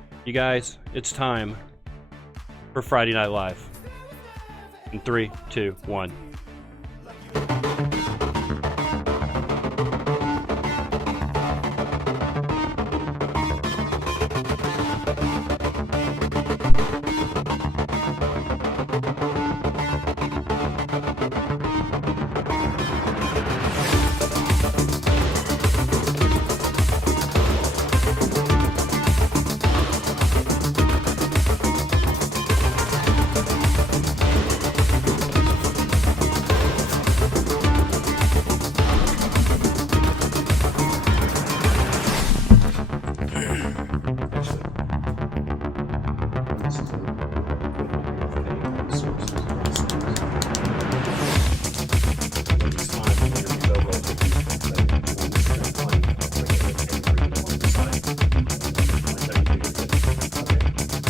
You guys, it's time for Friday Night Live. In 3, 2, 1.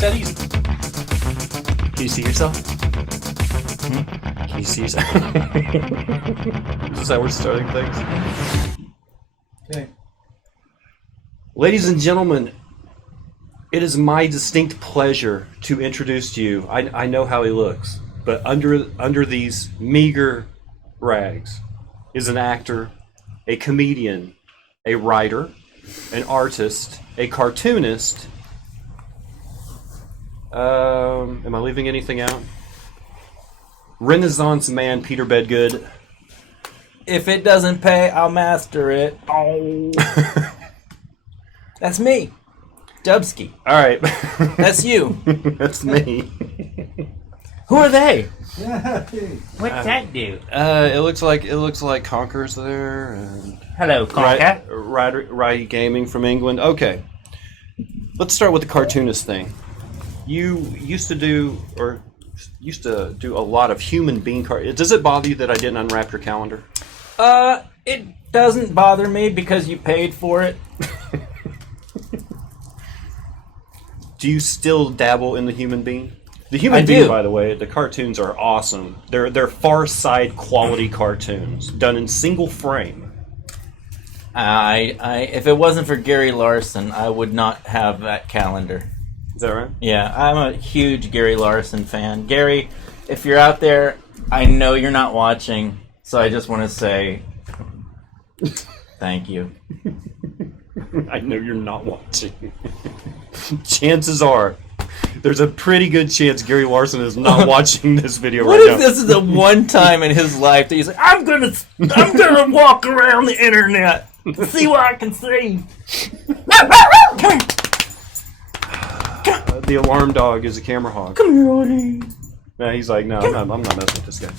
That easy. Can you see yourself? Can you see yourself? Is this how we're starting things? Okay. Ladies and gentlemen, it is my distinct pleasure to introduce to you. I know how he looks, but under these meager rags is an actor, a comedian, a writer, an artist, a cartoonist. Am I leaving anything out? Renaissance man Peter Bedgood. If it doesn't pay, I'll master it. Oh. That's me. Dubsky. All right. That's you. That's me. Who are they? What's that do? It looks like Conker's there. And Hello, Conker. Righty Gaming from England. Okay. Let's start with the cartoonist thing. You used to do a lot of human being cartoons. Does it bother you that I didn't unwrap your calendar? It doesn't bother me because you paid for it. Do you still dabble in the human bean? The human bean, by the way, the cartoons are awesome. They're Far Side quality cartoons done in single frame. If it wasn't for Gary Larson, I would not have that calendar. Is that right? Yeah, I'm a huge Gary Larson fan. Gary, if you're out there, I know you're not watching, so I just want to say thank you. I know you're not watching. Chances are, there's a pretty good chance Gary Larson is not watching this video What right if now. this is the one time in his life that he's like, I'm gonna walk around the internet, see what I can see. Come here. The alarm dog is a camera hog. Come here, honey. Yeah, he's like, no, I'm not messing with this guy.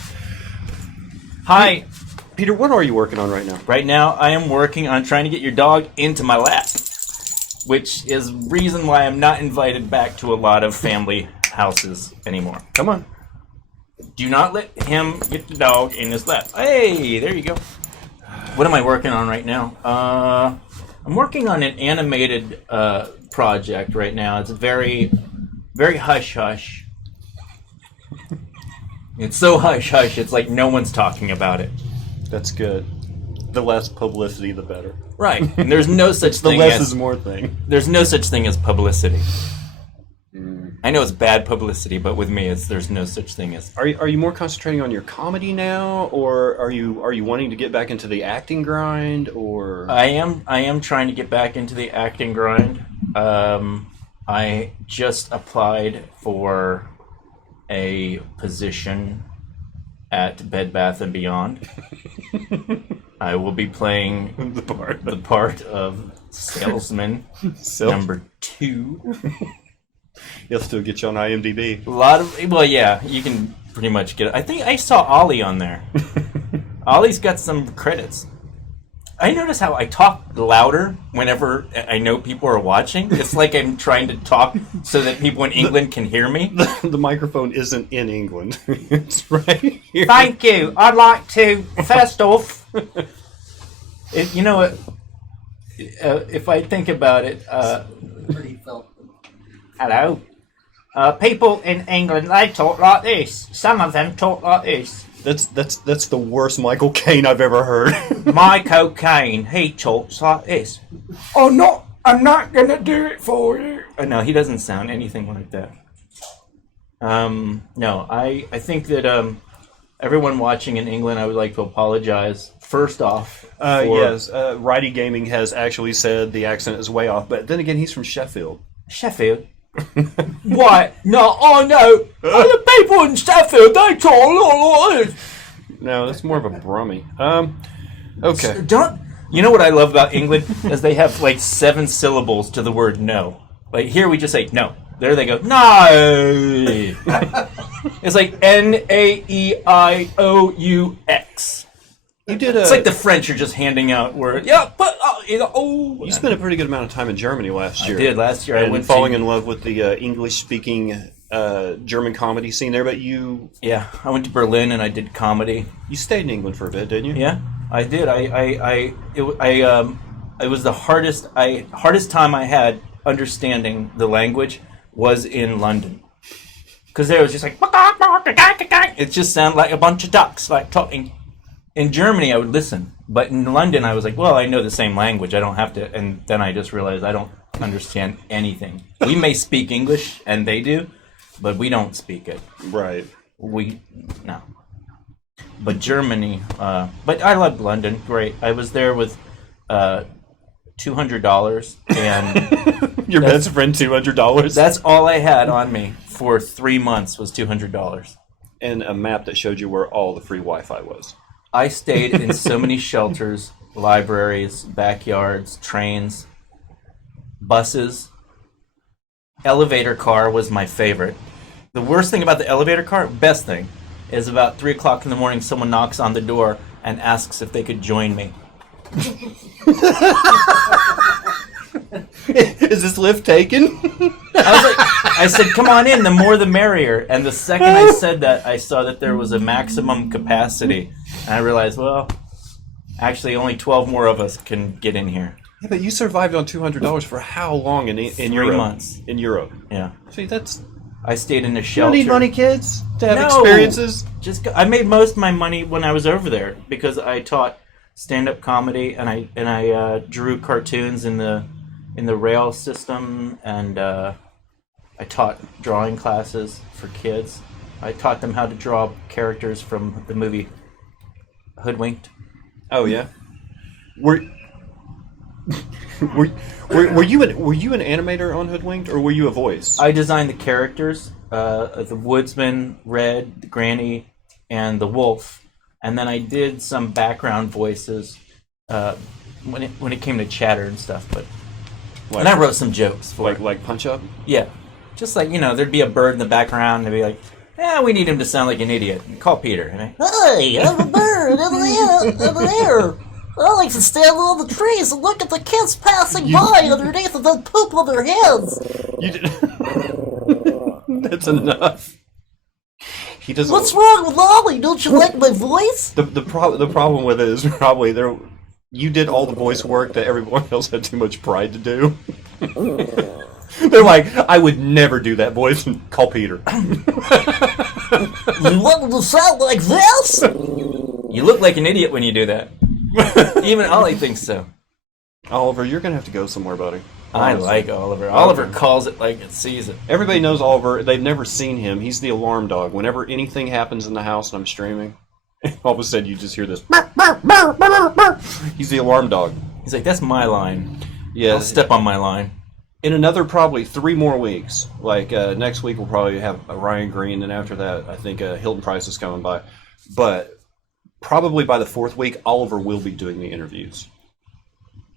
Hi. Peter, what are you working on right now? Right now, I am working on trying to get your dog into my lap, which is reason why I'm not invited back to a lot of family houses anymore. Come on. Do not let him get the dog in his lap. Hey, there you go. What am I working on right now? I'm working on an animated project right now. It's very, very hush-hush. It's so hush-hush, it's like no one's talking about it. That's good. The less publicity, the better. Right, and there's no such The thing less as... is more thing. There's no such thing as publicity. I know it's bad publicity, but with me, there's no such thing as... Are you more concentrating on your comedy now, or are you wanting to get back into the acting grind, or... I am trying to get back into the acting grind. I just applied for a position at Bed Bath & Beyond. I will be playing the part of salesman number 2. He'll still get you on IMDb. A lot of... Well, yeah, you can pretty much get it. I think I saw Ollie on there. Ollie's got some credits. I notice how I talk louder whenever I know people are watching. It's like I'm trying to talk so that people in England can hear me. The microphone isn't in England. It's right here. Thank you. I'd like to, first off... You know what? If I think about it... Hello. People in England, they talk like this. Some of them talk like this. That's the worst Michael Caine I've ever heard. Michael Caine, he talks like this. I'm not gonna do it for you. No, he doesn't sound anything like that. No, I think that everyone watching in England, I would like to apologize first off. Yes, Righty Gaming has actually said the accent is way off, but then again, he's from Sheffield. Sheffield. What? No, oh no! The people in Sheffield, they talk like this. No, that's more of a Brummie. Okay. You know what I love about England is they have like 7 syllables to the word no. Like here we just say no. There they go no. It's like Naeioux. You did It's like the French are just handing out words. Yeah, but You spent a pretty good amount of time in Germany last year. I did last year. I And went falling in love with the English-speaking German comedy scene there. But Yeah, I went to Berlin and I did comedy. you stayed in England for a bit, didn't you? Yeah, I did. It was the hardest time I had understanding the language was in London, because there was just like it just sounded like a bunch of ducks like talking. In Germany, I would listen, but in London, I was like, well, I know the same language. I don't have to. And then I just realized I don't understand anything. We may speak English, and they do, but we don't speak it. Right. No. But Germany, but I loved London. Great. I was there with $200, and Your best friend, $200. that's all I had on me for 3 months was $200. And a map that showed you where all the free Wi-Fi was. I stayed in so many shelters, libraries, backyards, trains, buses. Elevator car was my favorite. The worst thing about the elevator car, best thing, is about 3 o'clock in the morning, someone knocks on the door and asks if they could join me. Is this lift taken? I said, come on in, the more the merrier. And the second I said that, I saw that there was a maximum capacity. And I realized, well, actually only 12 more of us can get in here. Yeah, but you survived on $200 for how long in Europe? 3 months. In Europe. Yeah. See, that's... I stayed in a You shelter. don't need money, kids, to have No. experiences. I made most of my money when I was over there because I taught stand-up comedy and I drew cartoons in the rail system, and I taught drawing classes for kids. I taught them how to draw characters from the movie Hoodwinked. Oh yeah. Were you an animator on Hoodwinked, or were you a voice? I designed the characters, the woodsman, Red, the granny, and the wolf, and then I did some background voices when it came to chatter and stuff. But and I wrote some jokes for it. like Punch Up. Yeah, just like there'd be a bird in the background, and they'd be like, "Yeah, we need him to sound like an idiot." Call Peter. And Hey, I'm a bird in the air. I like to stand on the trees and look at the kids passing by underneath and then poop on their heads. You did. That's enough. He doesn't. What's wrong with Ollie? Don't you like my voice? The problem with it is probably you did all the voice work that everyone else had too much pride to do. They're like, I would never do that voice. Call Peter. You want him to sound like this? you look like an idiot when you do that. Even Ollie thinks so. Oliver, you're gonna have to go somewhere, buddy. I Honestly. like Oliver. Oliver calls it like it sees it. Everybody knows Oliver. They've never seen him. He's the alarm dog. Whenever anything happens in the house and I'm streaming, all of a sudden you just hear this. He's the alarm dog. He's like, that's my line. Yeah. Don't step on my line. In another probably 3 more weeks, like next week we'll probably have Ryan Green, and after that I think Hilton Price is coming by. But probably by the 4th week, Oliver will be doing the interviews.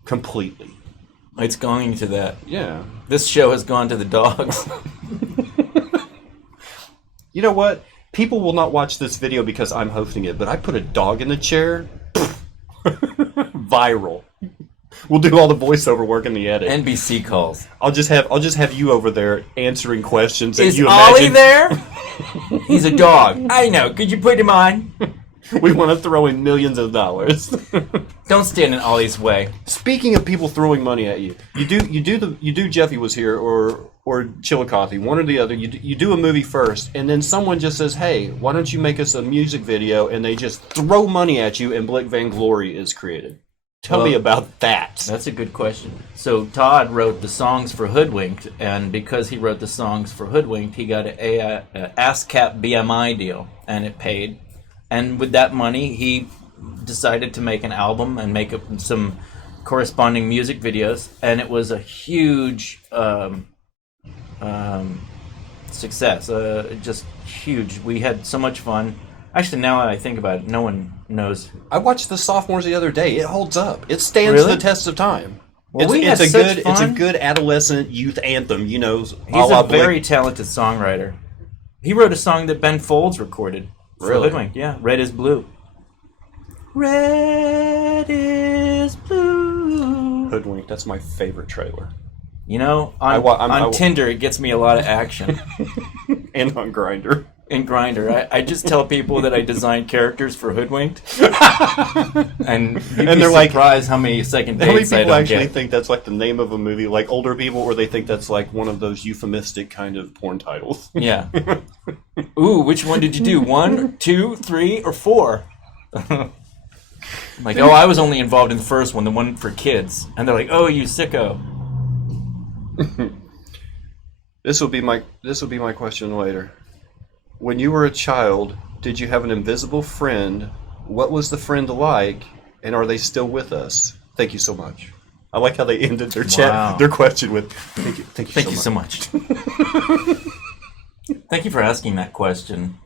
Completely. It's going to that. Yeah. This show has gone to the dogs. You know what? People will not watch this video because I'm hosting it, but I put a dog in the chair. Viral. We'll do all the voiceover work in the edit. NBC calls. I'll just have you over there answering questions. Is that you Ollie imagine. there? He's a dog. I know. Could you put him on? We want to throw in millions of dollars. Don't stand in Ollie's way. Speaking of people throwing money at you, you do Jeffy Was Here or Chillicothe, one or the other. You do a movie first, and then someone just says, "Hey, why don't you make us a music video?" And they just throw money at you, and Blick Van Glory is created. Tell me about that. That's a good question. So Todd wrote the songs for Hoodwinked, and because he wrote the songs for Hoodwinked, he got a ASCAP BMI deal, and it paid. And with that money, he decided to make an album and make some corresponding music videos, and it was a huge success. Just huge. We had so much fun. Actually, now that I think about it, no one knows. I watched the Sophomores the other day. It holds up. It stands Really? the test of time. Well, it's a such good fun. it's a good adolescent youth anthem. You know, He's a very talented songwriter. He wrote a song that Ben Folds recorded for Really? Hoodwinked. Yeah, Red is Blue. Red is blue. Hoodwinked. That's my favorite trailer. You know, on I- Tinder, it gets me a lot of action. And on Grindr. In Grindr, I just tell people that I designed characters for Hoodwinked, and you'd be they're like, surprised how many second How many dates I people don't actually get. think that's like the name of a movie, like older people, or they think that's like one of those euphemistic kind of porn titles? Yeah. Ooh, which one did you do? 1, 2, 3, or 4? Like, oh, I was only involved in the first one, the one for kids, and they're like, oh, you sicko. This will be my question later. When you were a child, did you have an invisible friend? What was the friend like? And are they still with us? Thank you so much. I like how they ended their Wow. their question with thank you Thank you so much. Thank you for asking that question.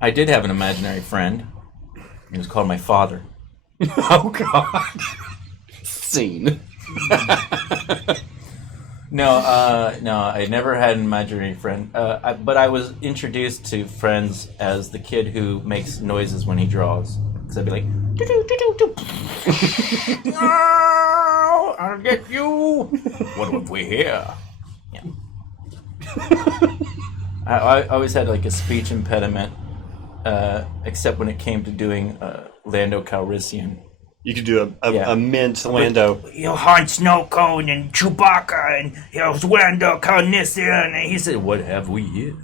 I did have an imaginary friend. He was called my father. Oh God. Scene. No, I never had an imaginary friend. But I was introduced to friends as the kid who makes noises when he draws. Because I'd be like, no, I'll get you. What have we here? Yeah. I always had like a speech impediment, except when it came to doing Lando Calrissian. You could do Yeah. a mint Lando. You'll hunt Snow Cone and Chewbacca and he'll Wando Calrissian and He said, what have we here?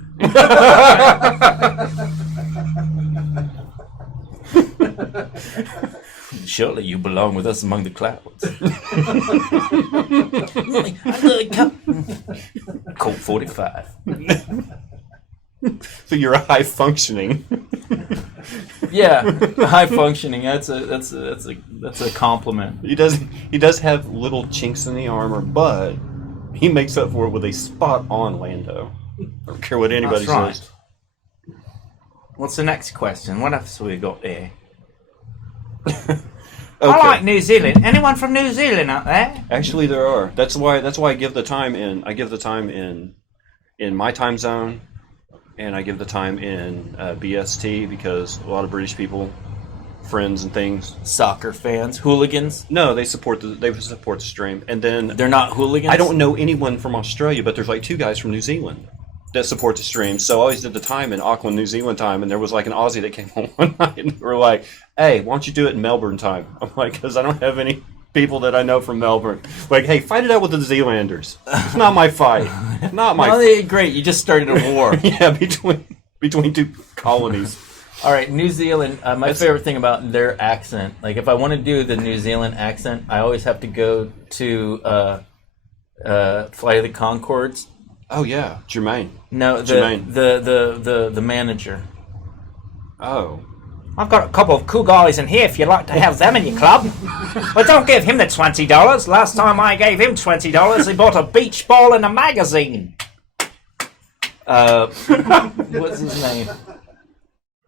Surely you belong with us among the clouds. Colt 45. So you're a high functioning. Yeah, high functioning. That's a compliment. He does have little chinks in the armor, but he makes up for it with a spot on Lando. I don't care what anybody That's right. says. What's the next question? What else have we got there? I like New Zealand. Anyone from New Zealand out there? Actually, there are. That's why I give the time in. I give the time in my time zone, and I give the time in BST because a lot of British people, friends and things. Soccer fans, hooligans. No, they support the stream, and then They're not hooligans. I don't know anyone from Australia, but there's like 2 guys from New Zealand that support the stream. So I always did the time in Auckland, New Zealand time, and there was like an Aussie that came on one night and they were like, hey, why don't you do it in Melbourne time? I'm like, because I don't have any people that I know from Melbourne. Like, hey, fight it out with the Zealanders. It's not my fight. Not my fight. Great, you just started a war. Yeah, between 2 colonies. All right, New Zealand. My favorite thing about their accent, like if I want to do the New Zealand accent, I always have to go to Flight of the Conchords. Oh yeah, Jermaine. No, Jermaine. the manager. Oh. I've got a couple of cool guys in here if you'd like to have them in your club. But don't give him the $20. Last time I gave him $20, he bought a beach ball and a magazine. What's his name?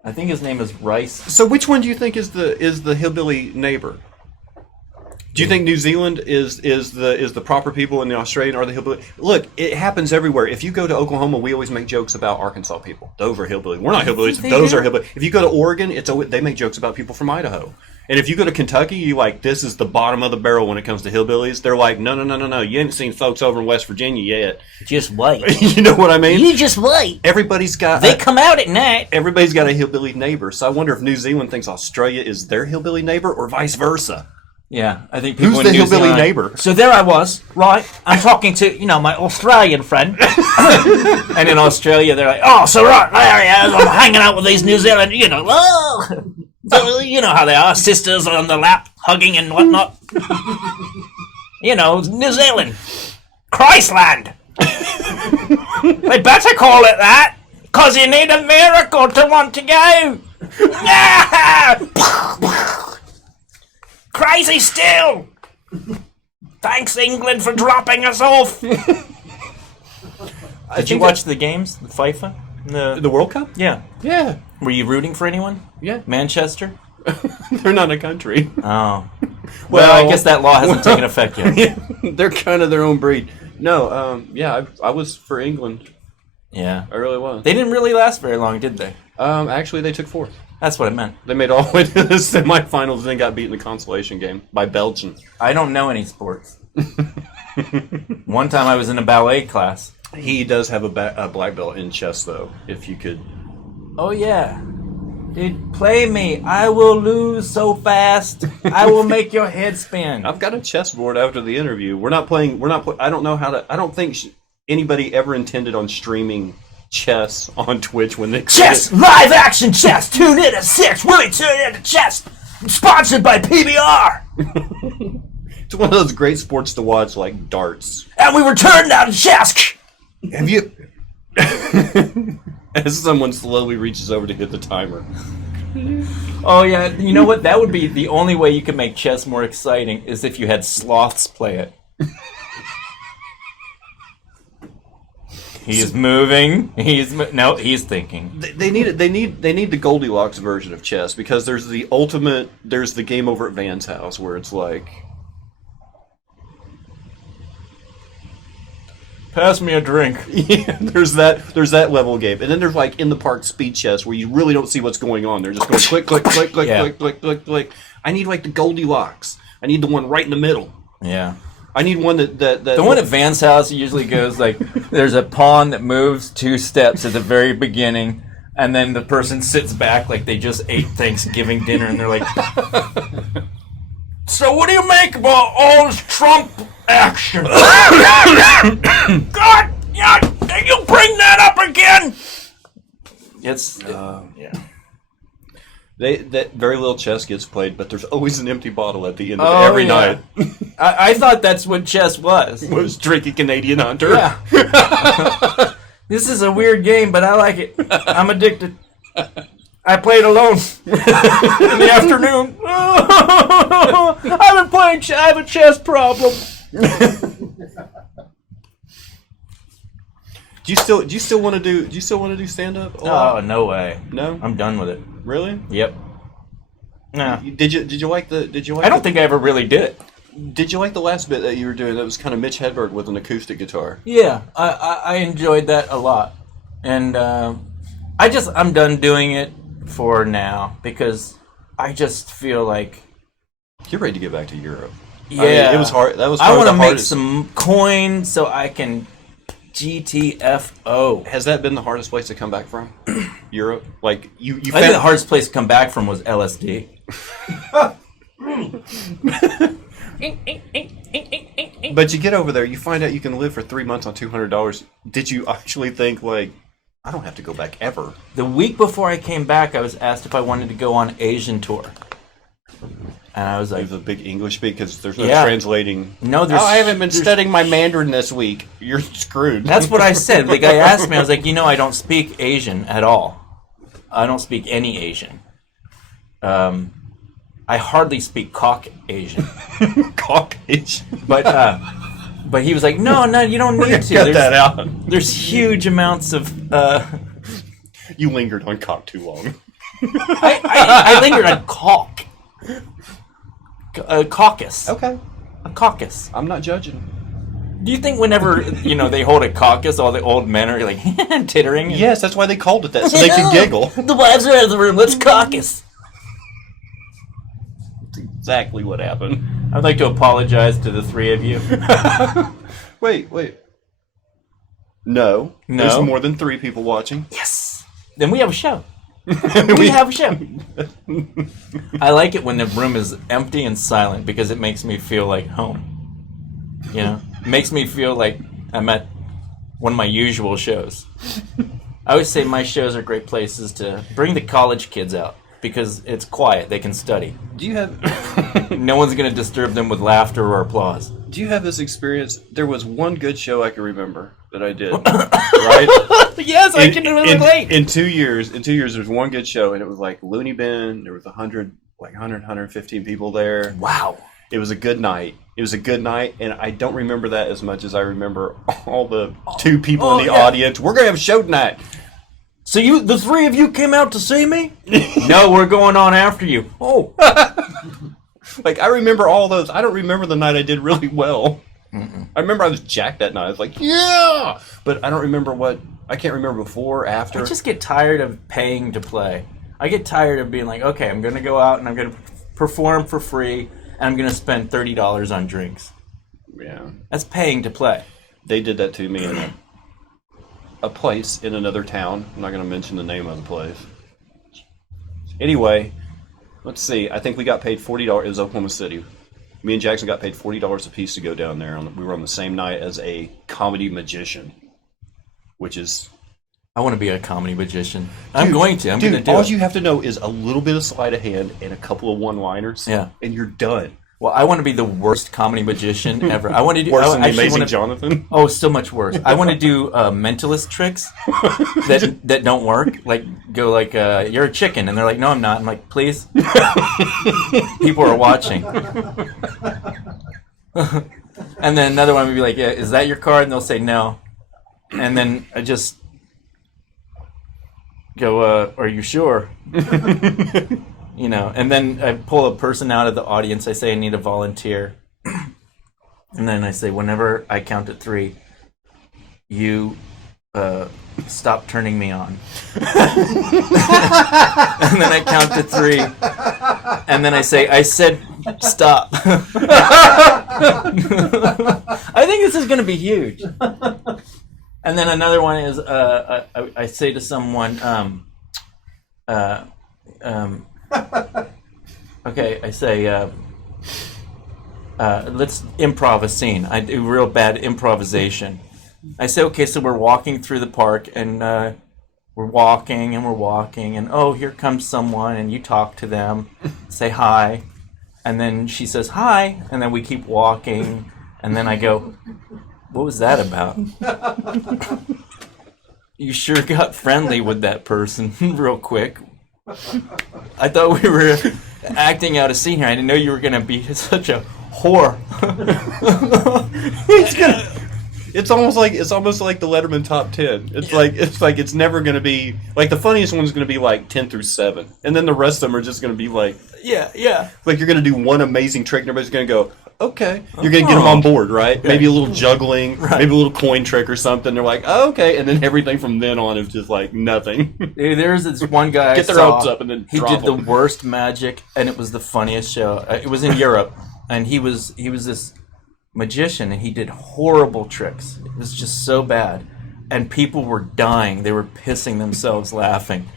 I think his name is Rice. So which one do you think is the hillbilly neighbor? Do you think New Zealand is the proper people and the Australian are the hillbilly? Look, it happens everywhere. If you go to Oklahoma, we always make jokes about Arkansas people. Those are hillbillies. We're not hillbillies. Those are hillbillies. If you go to Oregon, they make jokes about people from Idaho. And if you go to Kentucky, you like, this is the bottom of the barrel when it comes to hillbillies. They're like, no. You haven't seen folks over in West Virginia yet. Just wait. You know what I mean? You just wait. Everybody's got They come out at night. everybody's got a hillbilly neighbor. So I wonder if New Zealand thinks Australia is their hillbilly neighbor or vice versa. Yeah, I think people Who's in the New hillbilly Zealand- neighbor? So there I was, right? I'm talking to, my Australian friend. And in Australia, they're like, Oh, so right, there he is. I'm hanging out with these New Zealand, whoa. So, you know how they are, sisters on the lap, hugging and whatnot. You know, New Zealand. Christland. They better call it that, because you need a miracle to want to go. Crazy still. Thanks, England, for dropping us off. Did you watch the games, the FIFA? The World Cup? Yeah. Yeah. Were you rooting for anyone? Yeah. Manchester? They're not a country. Oh. Well, I guess that law hasn't taken effect yet. They're kind of their own breed. No, I was for England. Yeah. I really was. They didn't really last very long, did they? Actually, they took fourth. That's what it meant. They made all the way to the semifinals and then got beat in the consolation game by Belgium. I don't know any sports. One time I was in a ballet class. He does have a black belt in chess, though, if you could. Oh, yeah. Dude, play me. I will lose so fast. I will make your head spin. I've got a chessboard after the interview. We're not playing. I don't know how to. I don't think anybody ever intended on streaming chess on Twitch when they Chess! Live action chess! Tune in at 6. Really tune in to chess! Sponsored by PBR! It's one of those great sports to watch, like darts. And we return now to chess! Have you? As someone slowly reaches over to hit the timer. Oh, yeah. You know what? That would be the only way you could make chess more exciting is if you had sloths play it. He's moving. He's thinking. They need the Goldilocks version of chess, because there's the game over at Van's house where it's like, Pass me a drink. yeah, there's that level game, and then there's like in the park speed chess where you really don't see what's going on. They're just going click click click click Yeah. click click click click. I need like the Goldilocks. I need the one right in the middle. Yeah. I need one that The one at Van's house usually goes like, there's a pawn that moves 2 steps at the very beginning, and then the person sits back like they just ate Thanksgiving dinner, and they're like, so what do you make about all this Trump action? God, yeah, can you bring that up again? It's, yeah. that very little chess gets played, but there's always an empty bottle at the end of every night. I thought that's what chess was. Was drinking Canadian Hunter. Yeah. This is a weird game, but I like it. I'm addicted. I played alone in the afternoon. I've been playing. I have a chess problem. Do you still want to do stand up? Oh, no way. No, I'm done with it. really. Yep. No. Did you like the? I don't think I ever really did it. Did you like the last bit that you were doing? That was kind of Mitch Hedberg with an acoustic guitar. Yeah, I enjoyed that a lot, and I'm done doing it for now because I just feel like You're ready to get back to Europe. yeah, I mean, it was hard. That was. I want to make hardest. some coin so I can GTFO. Has that been the hardest place to come back from? Europe, like you I think found the hardest place to come back from was LSD. But you get over there, you find out you can live for 3 months on $200. Did you actually think, like, I don't have to go back ever? The week before I came back, I was asked if I wanted to go on Asian tour. And I was like, There's a big English speak because there's no Yeah. translating. no, there's... I haven't been studying my Mandarin this week. You're screwed. That's what I said. The guy asked me, I was like, I don't speak Asian at all. I don't speak any Asian. I hardly speak Caucasian. Caucasian. But he was like, no, you don't need to. Cut that out. There's huge amounts of... You lingered on cock too long. I lingered on caulk. Caucus. Okay. A caucus. I'm not judging. Do you think whenever, they hold a caucus, all the old men are like tittering? Yes, that's why they called it that, so they could giggle. The wives are out of the room. Let's caucus. That's exactly what happened. I'd like to apologize to the 3 of you. Wait. No. No? There's more than 3 people watching. Yes. Then we have a show. We have a show. I like it when the room is empty and silent because it makes me feel like home. It makes me feel like I'm at one of my usual shows. I always say my shows are great places to bring the college kids out. because it's quiet. They can study. Do you have No one's going to disturb them with laughter or applause. Do you have this experience? There was one good show I can remember that I did. Right? Yes, I can relate. In 2 years, there was one good show, and it was like Looney Bin. There was 115 people there. Wow. It was a good night. And I don't remember that as much as I remember all the 2 people in the audience. We're gonna have a show tonight. So the 3 of you came out to see me? No, we're going on after you. Oh. Like, I remember all those. I don't remember the night I did really well. I remember I was jacked that night. I was like, yeah! But I don't remember I can't remember before, after. I just get tired of paying to play. I get tired of being like, okay, I'm going to go out and I'm going to perform for free, and I'm going to spend $30 on drinks. Yeah. That's paying to play. They did that to me in a place in another town. I'm not going to mention the name of the place. Anyway, let's see. I think we got paid $40. It was Oklahoma City. Me and Jackson got paid $40 a piece to go down there. We were on the same night as a comedy magician, which is... I want to be a comedy magician. I'm going to do it. All you have to know is a little bit of sleight of hand and a couple of one-liners, and you're done. Well, I want to be the worst comedy magician ever. I want to do worse than the Amazing Jonathan. Oh, so much worse. I want to do mentalist tricks that don't work. Like go like you're a chicken, and they're like, no, I'm not. I'm like, please. People are watching. And then another one would be like, yeah, is that your card? And they'll say no. And then I just go, are you sure? You know, and then I pull a person out of the audience. I say I need a volunteer. And then I say, whenever I count to 3, you stop turning me on. And then I count to 3. And then I say, I said stop. I think this is going to be huge. And then another one is I say to someone, okay, I say, let's improv a scene. I do real bad improvisation. I say, okay, so we're walking through the park, and we're walking, and oh, here comes someone, and you talk to them, say hi, and then she says hi, and then we keep walking, and then I go, what was that about? You sure got friendly with that person real quick. I thought we were acting out a scene here. I didn't know you were going to be such a whore. It's almost like the Letterman top 10. It's never going to be like the funniest one's going to be like 10 through 7, and then the rest of them are just going to be like like you're going to do one amazing trick and everybody's going to go, okay. You're going to get them on board, right? Yeah. Maybe a little juggling, maybe a little coin trick or something. They're like, oh, okay, and then everything from then on is just like nothing. Dude, there's this one guy get their hopes up and then he did the worst magic, and it was the funniest show. It was in Europe, and he was this magician, and he did horrible tricks. It was just so bad, and people were dying. They were pissing themselves laughing.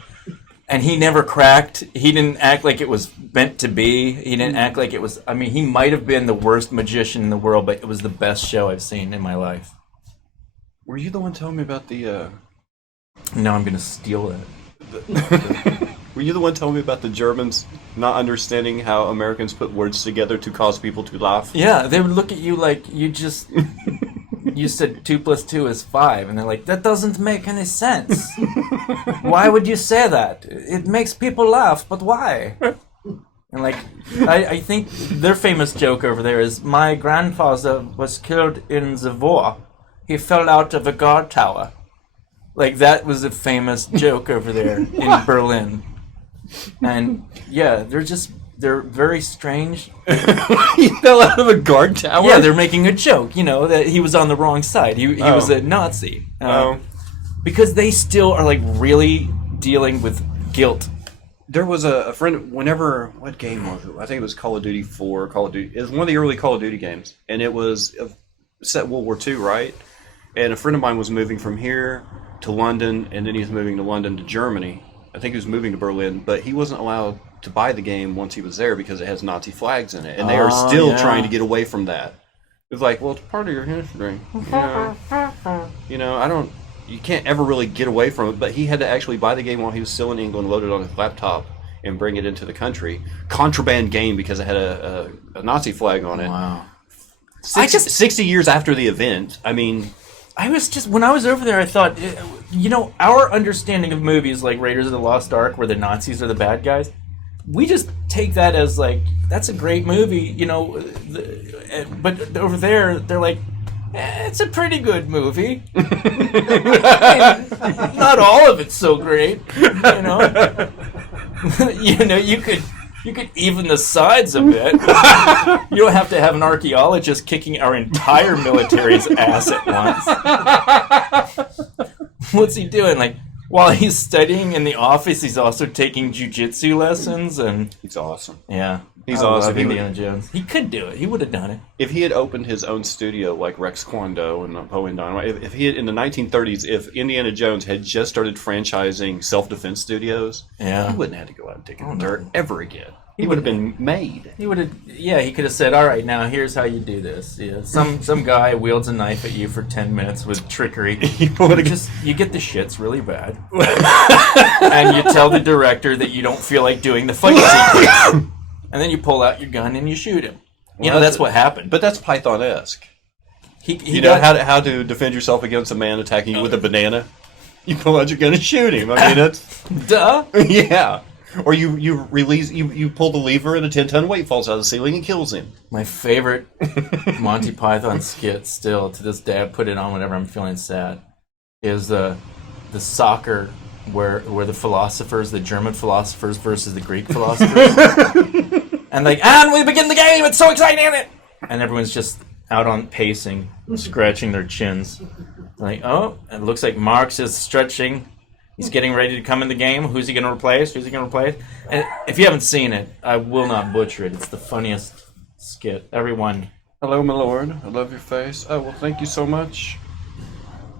And he never cracked. He didn't act like it was meant to be. He didn't act like it was... I mean, he might have been the worst magician in the world, but it was the best show I've seen in my life. Were you the one telling me about the... No, I'm going to steal it. Were you the one telling me about the Germans not understanding how Americans put words together to cause people to laugh? Yeah, they would look at you like you just... You said 2 + 2 is 5, and they're like, that doesn't make any sense. Why would you say that? It makes people laugh, but why? And like, I think their famous joke over there is, my grandfather was killed in the war. He fell out of a guard tower. Like, that was a famous joke over there in Berlin. And yeah, they're very strange. He fell out of a guard tower? Yeah, they're making a joke, you know, that he was on the wrong side. He was a Nazi. Because they still are, like, really dealing with guilt. There was a friend, what game was it? I think it was Call of Duty 4, it was one of the early Call of Duty games. And it was set World War II, right? And a friend of mine was moving from here to London, and then he was moving to London to Germany. I think he was moving to Berlin, but he wasn't allowed to buy the game once he was there because it has Nazi flags in it, and they are still trying to get away from that. It's like, well, it's part of your history. You can't ever really get away from it. But he had to actually buy the game while he was still in England, loaded on his laptop, and bring it into the country. Contraband game because it had a Nazi flag on it. Wow. 60 years after the event. I mean, When I was over there, I thought, our understanding of movies like Raiders of the Lost Ark, where the Nazis are the bad guys, we just take that as like, that's a great movie, but over there, they're like, it's a pretty good movie. Not all of it's so great, You could even the sides a bit. You don't have to have an archaeologist kicking our entire military's ass at once. What's he doing? Like, while he's studying in the office, he's also taking jiu-jitsu lessons, and he's awesome. Yeah. He's I awesome. love Indiana Jones. He could do it. He would have done it. If he had opened his own studio like Rex Kwon Do and Poe and Dynamite, if he had, in the 1930s, if Indiana Jones had just started franchising self-defense studios, he wouldn't have had to go out and dig in the dirt ever again. He would have been made. He would have. Yeah, he could have said, "All right, now here's how you do this." Yeah, some guy wields a knife at you for 10 minutes with trickery. You get the shits really bad, and you tell the director that you don't feel like doing the fight sequence, and then you pull out your gun and you shoot him. That's what happened. But that's Python-esque. He how to defend yourself against a man attacking you with a banana? You pull out your gun and shoot him. I mean, that's duh. Yeah. Or you release you pull the lever and a 10-ton weight falls out of the ceiling and kills him. My favorite Monty Python skit still to this day, I put it on whenever I'm feeling sad, is the soccer where the philosophers, the German philosophers versus the Greek philosophers. And we begin the game, it's so exciting, isn't it? And everyone's just out on pacing, scratching their chins. Like, oh, it looks like Marx is stretching. He's getting ready to come in the game. Who's he going to replace? And if you haven't seen it, I will not butcher it. It's the funniest skit. Everyone. Hello, my lord. I love your face. Oh, well, thank you so much.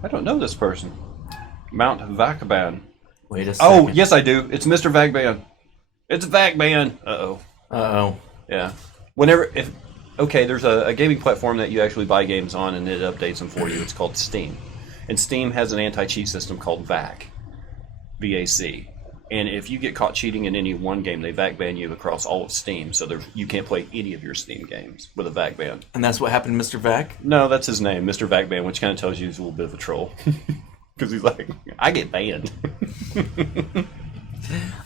I don't know this person. Mount Vagban. Wait a second. Oh, yes, I do. It's Mr. Vagban. It's Vagban. Uh-oh. Yeah. There's a gaming platform that you actually buy games on, and it updates them for you. It's called Steam. And Steam has an anti-cheat system called VAC. VAC. And if you get caught cheating in any one game, they VAC ban you across all of Steam, so you can't play any of your Steam games with a VAC ban. And that's what happened to Mr. Vac? No, that's his name, Mr. VAC ban, which kind of tells you he's a little bit of a troll. Because he's like, I get banned.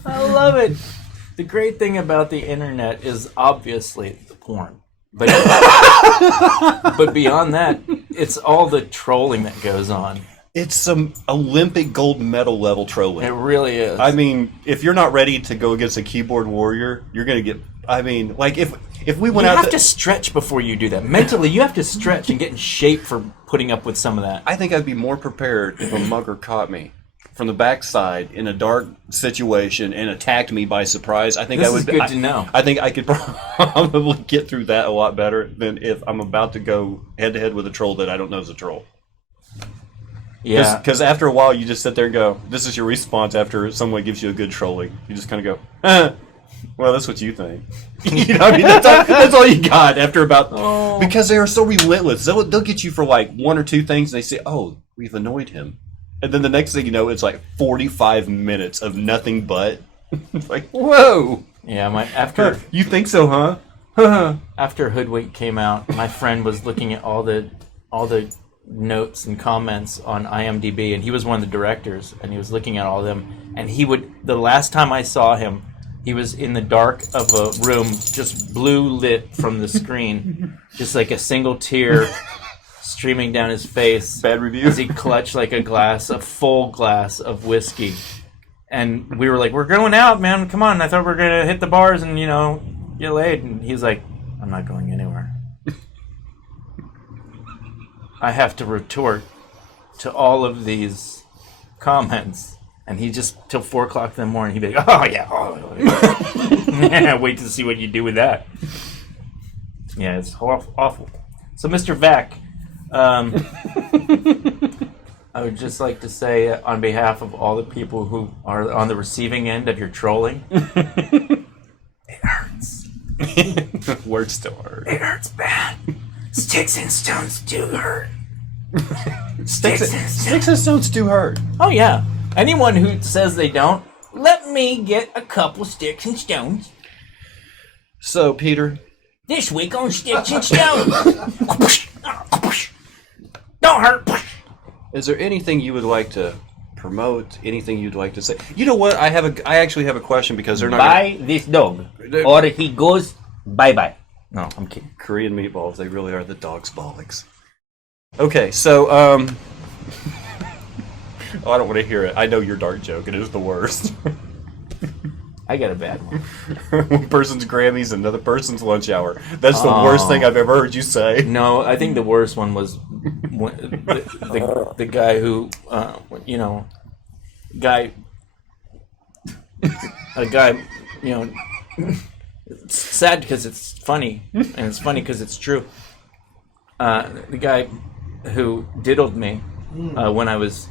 I love it. The great thing about the internet is obviously the porn. But beyond that, it's all the trolling that goes on. It's some Olympic gold medal level trolling. It really is. I mean, if you're not ready to go against a keyboard warrior, you're going to get... I mean, like, if we went out... You have to stretch before you do that. Mentally, you have to stretch and get in shape for putting up with some of that. I think I'd be more prepared if a mugger caught me from the backside in a dark situation and attacked me by surprise. I think this I would... is good to know. I think I could probably get through that a lot better than if I'm about to go head-to-head with a troll that I don't know is a troll. Yeah. Because after a while, you just sit there and go, this is your response after someone gives you a good trolling. You just kind of go, well, that's what you think. You know, I mean, that's all you got after about... Because they are so relentless. They'll get you for like one or two things, and they say, oh, we've annoyed him. And then the next thing you know, it's like 45 minutes of nothing but. It's like, whoa. Yeah, after... You think so, huh? After Hoodwink came out, my friend was looking at all the notes and comments on IMDb, and he was one of the directors, and he was looking at all of them, and the last time I saw him, he was in the dark of a room, just blue lit from the screen, just like a single tear streaming down his face. Bad review. As he clutched like a full glass of whiskey. And we were like, we're going out, man, come on, I thought we were going to hit the bars and, get laid. And he's like, I'm not going anywhere. I have to retort to all of these comments. And he just, till 4 o'clock in the morning, he'd be like, oh, yeah. Wait to see what you do with that. Yeah, it's awful. So, Mr. Vac, I would just like to say, on behalf of all the people who are on the receiving end of your trolling, it hurts. Words still hurt. It hurts bad. Sticks and stones do hurt. Sticks and stones do hurt. Oh, yeah. Anyone who says they don't Let me get a couple sticks and stones. So, Peter, This week on Sticks and Stones. Don't hurt. is there anything you would like to promote? Anything you'd like to say? You know what? I actually have a question because they're not Buy this dog, or he goes bye-bye. No, I'm kidding. Korean meatballs. They really are the dog's bollocks. Okay, so oh, I don't want to hear it. I know your dark joke. It is the worst. I got a bad one. One person's Grammys, another person's lunch hour. That's the worst thing I've ever heard you say. No, I think the worst one was the guy who, a guy, it's sad because it's funny, and it's funny because it's true. The guy who diddled me when I was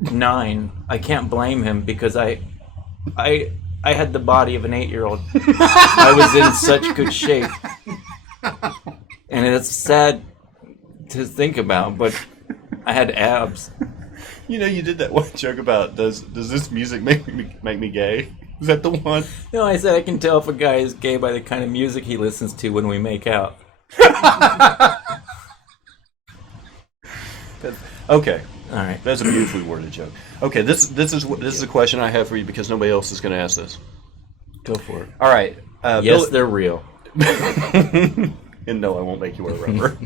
9, I can't blame him because I had the body of an 8-year-old. I was in such good shape. And it's sad to think about, but I had abs. You know, you did that one joke about does this music make me gay? Is that the one? No, I said I can tell if a guy is gay by the kind of music he listens to when we make out. Okay. All right. That's a beautifully worded joke. Okay, this is a question I have for you because nobody else is going to ask this. Go for it. All right. Yes, they're real. And no, I won't make you wear rubber.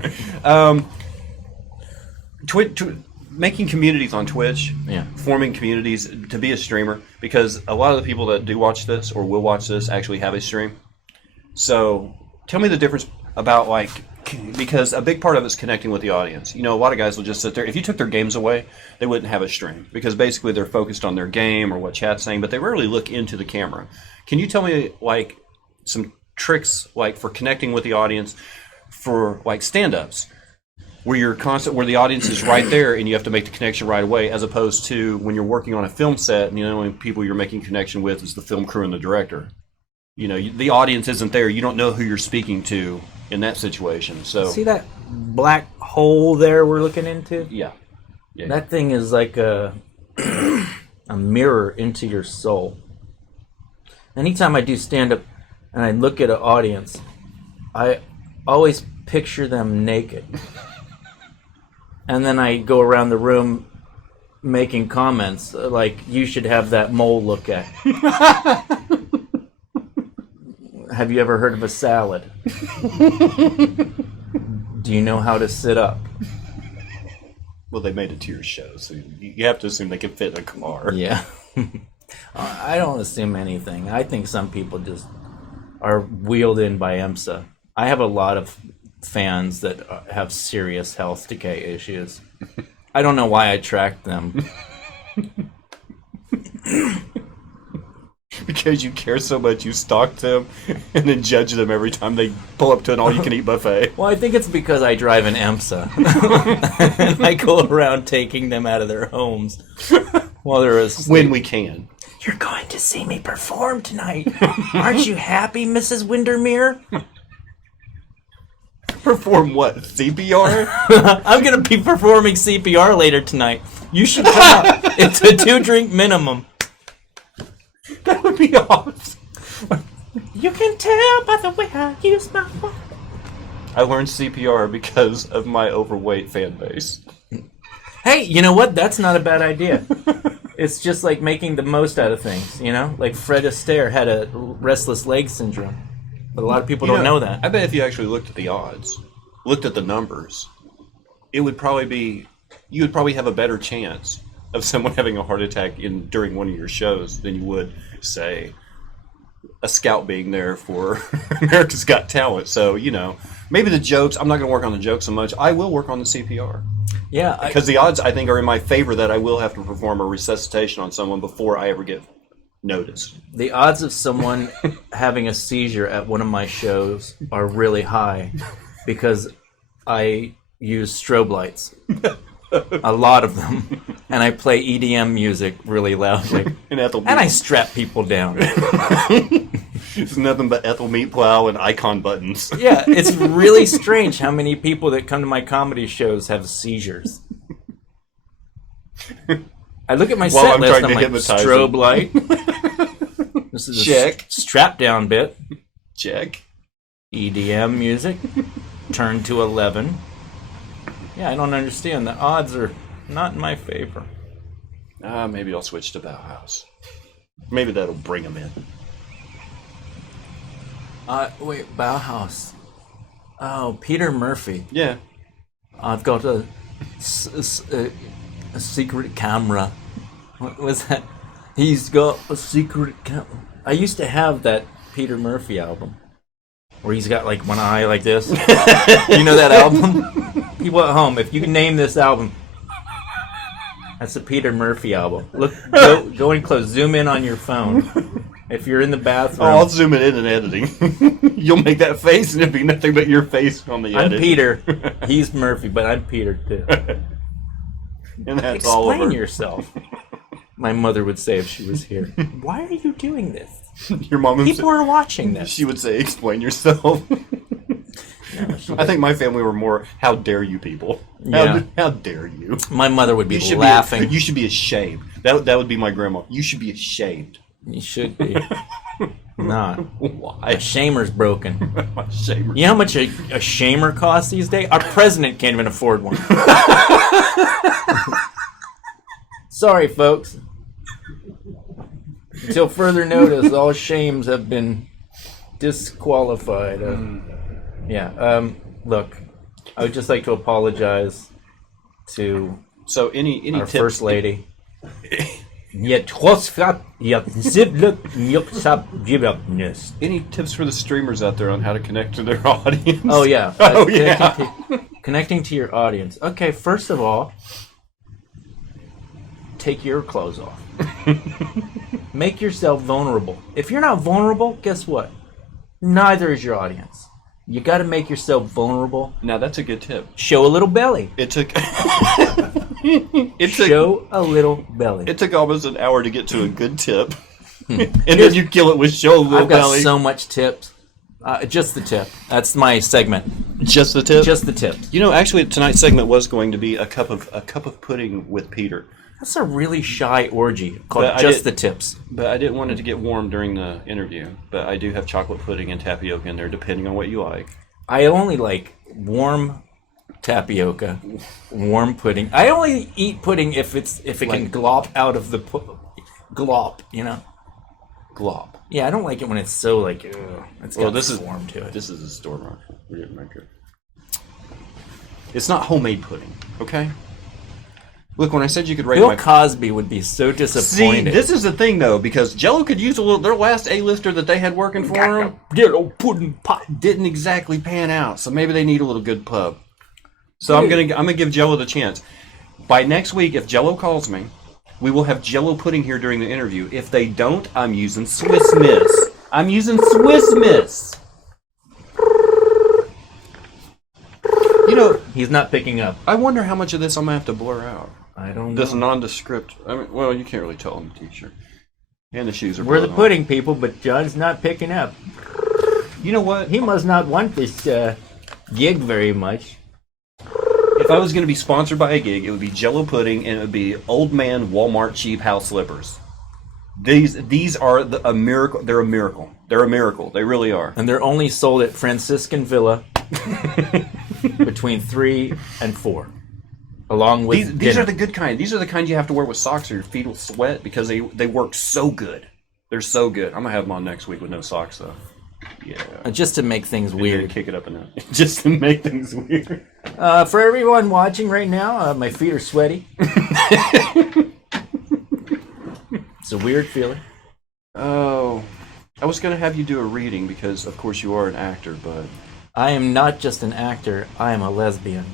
Making communities on Twitch, Yeah. forming communities to be a streamer, because a lot of the people that do watch this or will watch this actually have a stream. So tell me the difference about, like, because a big part of it is connecting with the audience. You know, a lot of guys will just sit there. If you took their games away, they wouldn't have a stream because basically they're focused on their game or what chat's saying, but they rarely look into the camera. Can you tell me, like, some tricks, like, for connecting with the audience for, like, stand-ups where where the audience is right there and you have to make the connection right away, as opposed to when you're working on a film set and the only people you're making connection with is the film crew and the director. You know, the audience isn't there. You don't know who you're speaking to in that situation. So See that black hole there we're looking into? yeah. That thing is like a mirror into your soul. Anytime I do stand-up and I look at an audience, I always picture them naked. And then I go around the room making comments like, you should have that mole look at. Have you ever heard of a salad? Do you know how to sit up? Well, they made it to your show, so you have to assume they can fit in a car. Yeah. I don't assume anything. I think some people just are wheeled in by EMSA. I have a lot of fans that have serious health decay issues. I don't know why I tracked them. Because you care so much, you stalk them and then judge them every time they pull up to an all-you-can-eat buffet. Well, I think it's because I drive an EMSA. And I go around taking them out of their homes while they're asleep. When we can. You're going to see me perform tonight. Aren't you happy, Mrs. Windermere? Perform what? CPR? I'm going to be performing CPR later tonight. You should come out. It's a 2-drink minimum. That would be awesome. You can tell by the way I use my phone. I learned CPR because of my overweight fan base. Hey, you know what? That's not a bad idea. It's just like making the most out of things, you know? Like Fred Astaire had a restless leg syndrome. But a lot of people don't know that. I bet if you actually looked at the odds, looked at the numbers, it would probably be, you would probably have a better chance of someone having a heart attack during one of your shows than you would, say, a scout being there for America's Got Talent. So, you know, maybe the jokes, I'm not going to work on the jokes so much. I will work on the CPR. Yeah. Because the odds, I think, are in my favor that I will have to perform a resuscitation on someone before I ever get noticed. The odds of someone having a seizure at one of my shows are really high because I use strobe lights. A lot of them. And I play EDM music really loudly. And I strap people down. It's nothing but Ethel Meat Plow and icon buttons. Yeah, it's really strange how many people that come to my comedy shows have seizures. I look at my set list, I'm like, strobe light, This is Check. a strap down bit. Check. EDM music. Turn to 11. Yeah, I don't understand. The odds are not in my favor. Maybe I'll switch to Bauhaus. Maybe that'll bring them in. Wait, Bauhaus. Oh, Peter Murphy. Yeah. I've got a secret camera. What was that? He's got a secret camera. I used to have that Peter Murphy album. Where he's got like one eye like this. You know that album? People at home, if you can name this album, that's the Peter Murphy album. Look, go in close. Zoom in on your phone. If you're in the bathroom. Oh, I'll zoom it in editing. You'll make that face and it'll be nothing but your face on the edit. I'm Peter. He's Murphy, but I'm Peter too. And that's all Explain over. yourself. My mother would say if she was here. Why are you doing this? Your mom would People are watching say, this. she would say, explain yourself. I think my family were more, how dare you people? How dare you? My mother would be You should laughing. you should be ashamed. That would be my grandma. You should be ashamed. You should be. Not. Why? A shamer's broken. Shamer. You know how much a shamer costs these days? Our president can't even afford one. Sorry, folks. Until further notice, all shames have been disqualified. Look, I would just like to apologize to So any our tips? First Lady. Any tips for the streamers out there on how to connect to their audience? Oh, yeah. Oh, yeah. Connecting to your audience. Okay, first of all, take your clothes off. Make yourself vulnerable. If you're not vulnerable, guess what? Neither is your audience. You got to make yourself vulnerable. Now that's a good tip. Show a little belly. It took Show a little belly. it took almost an hour to get to a good tip, and then you kill it with show a little I've got belly. so much tips. Just the tip. That's my segment. Just the tip. Just the tips. You know, actually, tonight's segment was going to be a cup of pudding with Peter, That's a really shy orgy called But I Just did- the Tips. but I didn't want it to get warm during the interview. But I do have chocolate pudding and tapioca in there, depending on what you like. I only like warm tapioca, warm pudding. I only eat pudding if it can glop out of the glop, you know. Glop. Yeah, I don't like it when it's so like it's got This is form to it. This is a store brand. We didn't make it. It's not homemade pudding, okay? Look, when I said you could rate Bill my Cosby would be so See, disappointed. this is the thing though, because Jello could use a little. Their last A-lister that they had working for them pudding pot. didn't exactly pan out, so maybe they need a little good pub. So I'm gonna give Jello the chance. By next week, if Jello calls me, we will have Jello pudding here during the interview. If they don't, I'm using Swiss Miss. I'm using Swiss Miss. You know, He's not picking up. I wonder how much of this I'm gonna have to blur out. I don't know. This nondescript. I mean, well, you can't really tell on the t-shirt. And the shoes are. We're the blurred on. pudding people, but John's not picking up. You know what? He must not want this gig very much. If I was going to be sponsored by a gig, it would be Jello pudding, and it would be old man Walmart cheap house slippers. These are a miracle. They're a miracle. They're a miracle. They really are. And they're only sold at Franciscan Villa between 3 and 4. Along with These dinner. are the good kind. These are the kind you have to wear with socks or your feet will sweat because they work so good. They're so good. I'm gonna have them on next week with no socks though. Yeah. Just to make things Weird. weird. Kick it up a notch. Just to make things weird. For everyone watching right now, my feet are sweaty. It's a weird feeling. Oh, I was gonna have you do a reading because, of course, you are an actor, but I am not just an actor, I am a lesbian.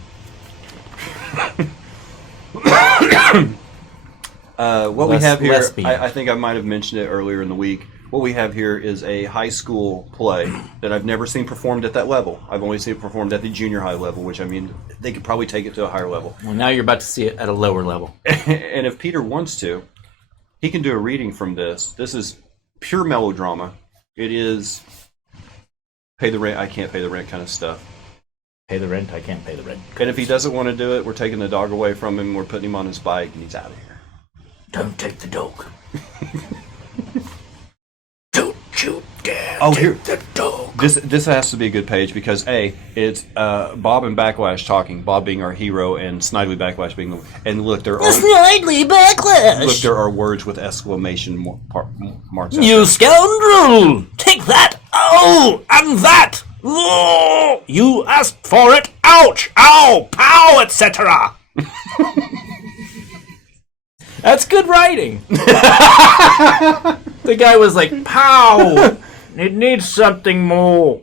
What we have here, Lesbian. I think I might have mentioned it earlier in the week. What we have here is a high school play that I've never seen performed at that level. I've only seen it performed at the junior high level, which I mean, they could probably take it to a higher level. Well, now you're about to see it at a lower level. And if Peter wants to, he can do a reading from this. This is pure melodrama. It is pay the rent, I can't pay the rent kind of stuff. Pay the rent, I can't pay the rent. And if he doesn't want to do it, we're taking the dog away from him, we're putting him on his bike, and he's out of here. Don't take the dog. Don't here. This has to be a good page because it's Bob and Backlash talking. Bob being our hero and Snidely Backlash being and look there are Snidely Backlash! there are words with exclamation marks. You scoundrel! Take that! Oh, and that! Oh, you asked for it! Ouch! Ow! Pow! Etc. That's good writing. The guy was like, pow! It needs something more.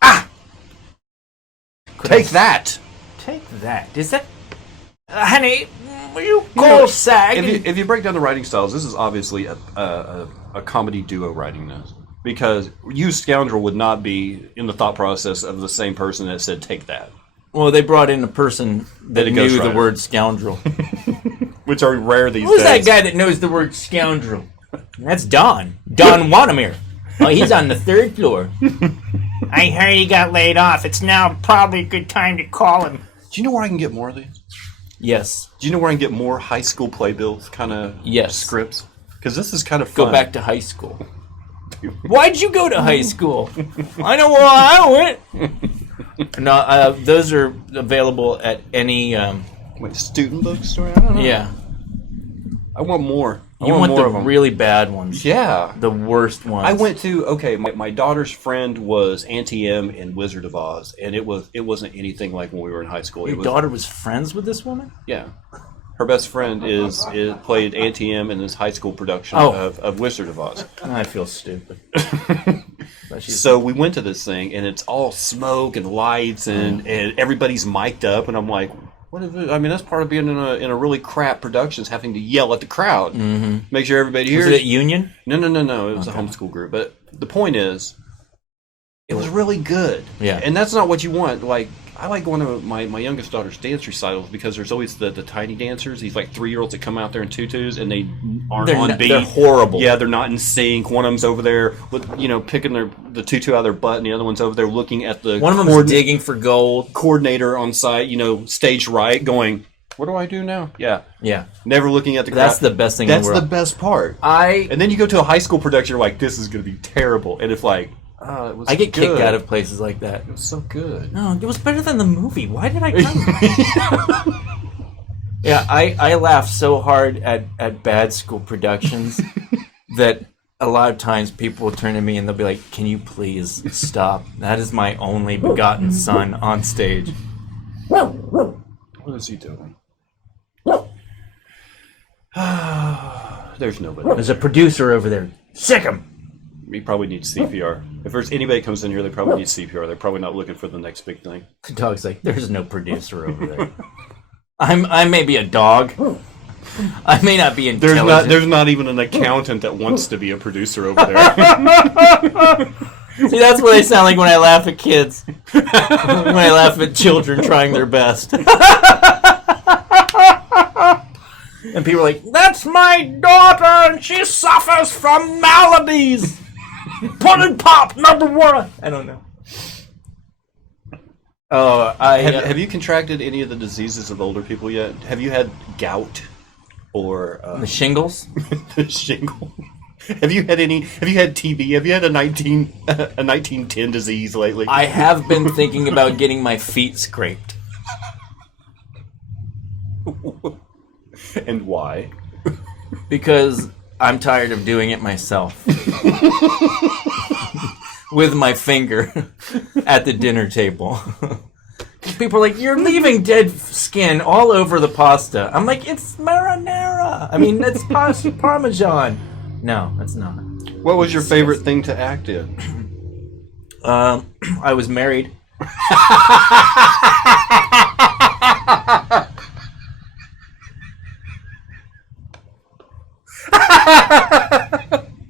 Ah! Take that. Take that. Is that... honey, will you call SAG? If you break down the writing styles, this is obviously a comedy duo writing this. Because you scoundrel would not be in the thought process of the same person that said take that. Well, they brought in a person that knew the word scoundrel. Which are rare these days. Who's that guy that knows the word scoundrel? That's Don. Don Wanamere. Oh, he's on the 3rd floor. I heard he got laid off. It's now probably a good time to call him. Do you know where I can get more of these? Yes. Do you know where I can get more high school playbills kind of scripts? Because this is kind of fun. Go back to high school. Why'd you go to high school? I know where I went. No, those are available at any... student bookstore? I don't know. Yeah. I want more. You want the really bad ones. Yeah. The worst ones. I went to, my daughter's friend was Auntie M in Wizard of Oz, and it wasn't anything like when we were in high school. Your daughter was friends with this woman? Yeah. Her best friend is played Auntie M in this high school production of Wizard of Oz. I feel stupid. So we went to this thing, and it's all smoke and lights, and everybody's mic'd up, and I'm like, what is it? I mean, that's part of being in a really crap production, is having to yell at the crowd. Mm-hmm. Make sure everybody hears. Was it Union? No. It was a homeschool group. But the point is, it was really good. Yeah. And that's not what you want. Like, I like going to my youngest daughter's dance recitals because there's always the tiny dancers, these like 3-year-olds that come out there in tutus and they aren't on beat. They're horrible. Yeah, they're not in sync. One of them's over there with, picking the tutu out of their butt, and the other one's over there looking at the one of them's digging for gold. Coordinator on site, stage right, going, what do I do now? Yeah. Never looking at the crowd. That's the best thing in That's the world. the best part. And then you go to a high school production, you're like, this is going to be terrible. And it's like, I get kicked out of places like that. It was so good. No, it was better than the movie. Why did I come? Yeah, I laugh so hard at bad school productions that a lot of times people will turn to me and they'll be like, can you please stop? That is my only begotten son on stage. What is he doing? There's nobody. There's a producer over there. Sick him. He probably needs CPR. If there's anybody comes in here, they probably need CPR. They're probably not looking for the next big thing. The dog's like, there's no producer over there. I may be a dog. I may not be intelligent. There's not even an accountant that wants to be a producer over there. See, that's what I sound like when I laugh at kids. When I laugh at children trying their best. And people are like, that's my daughter and she suffers from maladies. Pudding pop #1. I don't know. Oh, have you contracted any of the diseases of older people yet? Have you had gout or the shingles? The shingle. Have you had TB? Have you had a 1910 disease lately? I have been thinking about getting my feet scraped. And why? Because I'm tired of doing it myself. With my finger at the dinner table. People are like, you're leaving dead skin all over the pasta. I'm like, it's marinara. I mean, it's pasta parmesan. No, it's not. What was your favorite thing to act in? I was married.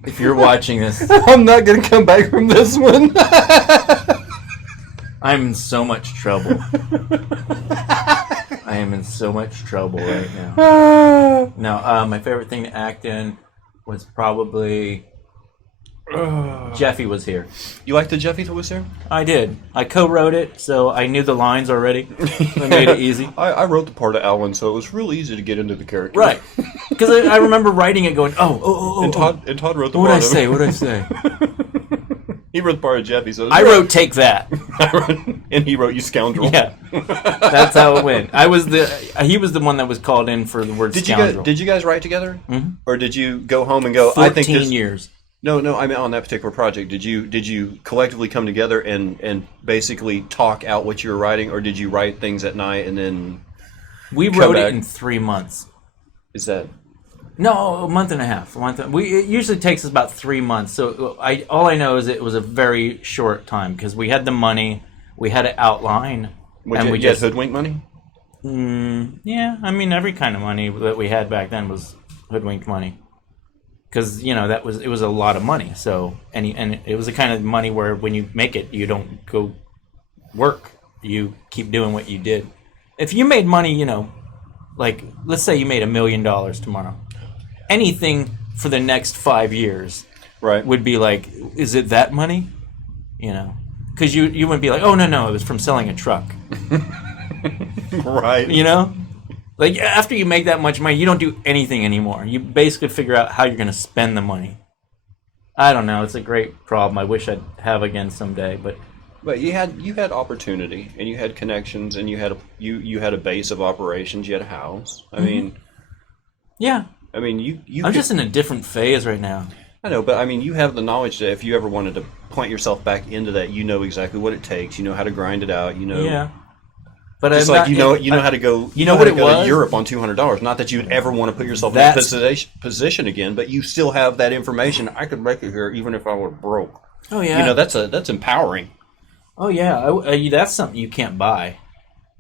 If you're watching this, I'm not going to come back from this one. I'm in so much trouble. I am in so much trouble right now. No, my favorite thing to act in was probably Jeffy was here. You liked the Jeffy that was there? I did. I co-wrote it, so I knew the lines already. I made it easy. I wrote the part of Alan, so it was real easy to get into the character. Right. Because I remember writing it going, oh. And Todd wrote the what part. What did I say? He wrote part of Jeffy, so I wrote "Take That." and he wrote "You Scoundrel." Yeah, that's how it went. He was the one that was called in for the word scoundrel. Did you guys write together, or did you go home and go? 14 I think this, years. No. I mean, on that particular project, did you collectively come together and basically talk out what you were writing, or did you write things at night and then? We wrote it in 3 months. Is that? No, a month and a half. It usually takes us about 3 months. So all I know is it was a very short time because we had the money, we had an outline, and we just hoodwink money. Yeah, I mean every kind of money that we had back then was hoodwinked money because it was a lot of money. So and it was the kind of money where when you make it, you don't go work, you keep doing what you did. If you made money, like let's say you made $1 million tomorrow. Anything for the next 5 years would be like, is it that money? Because you wouldn't be like, oh, no, it was from selling a truck. Right. Like after you make that much money, you don't do anything anymore. You basically figure out how you're going to spend the money. I don't know. It's a great problem. I wish I'd have again someday, but you had opportunity and you had connections and you had a base of operations. You had a house. I mean, yeah. I mean, I'm just in a different phase right now. I know, but I mean, you have the knowledge that if you ever wanted to point yourself back into that, you know exactly what it takes. You know how to grind it out. Yeah. But just like you know how to go. You know what it go was? to Europe on $200. Not that you'd ever want to put yourself in that position again, but you still have that information. I could make it here even if I were broke. Oh yeah. That's empowering. Oh yeah. That's something you can't buy.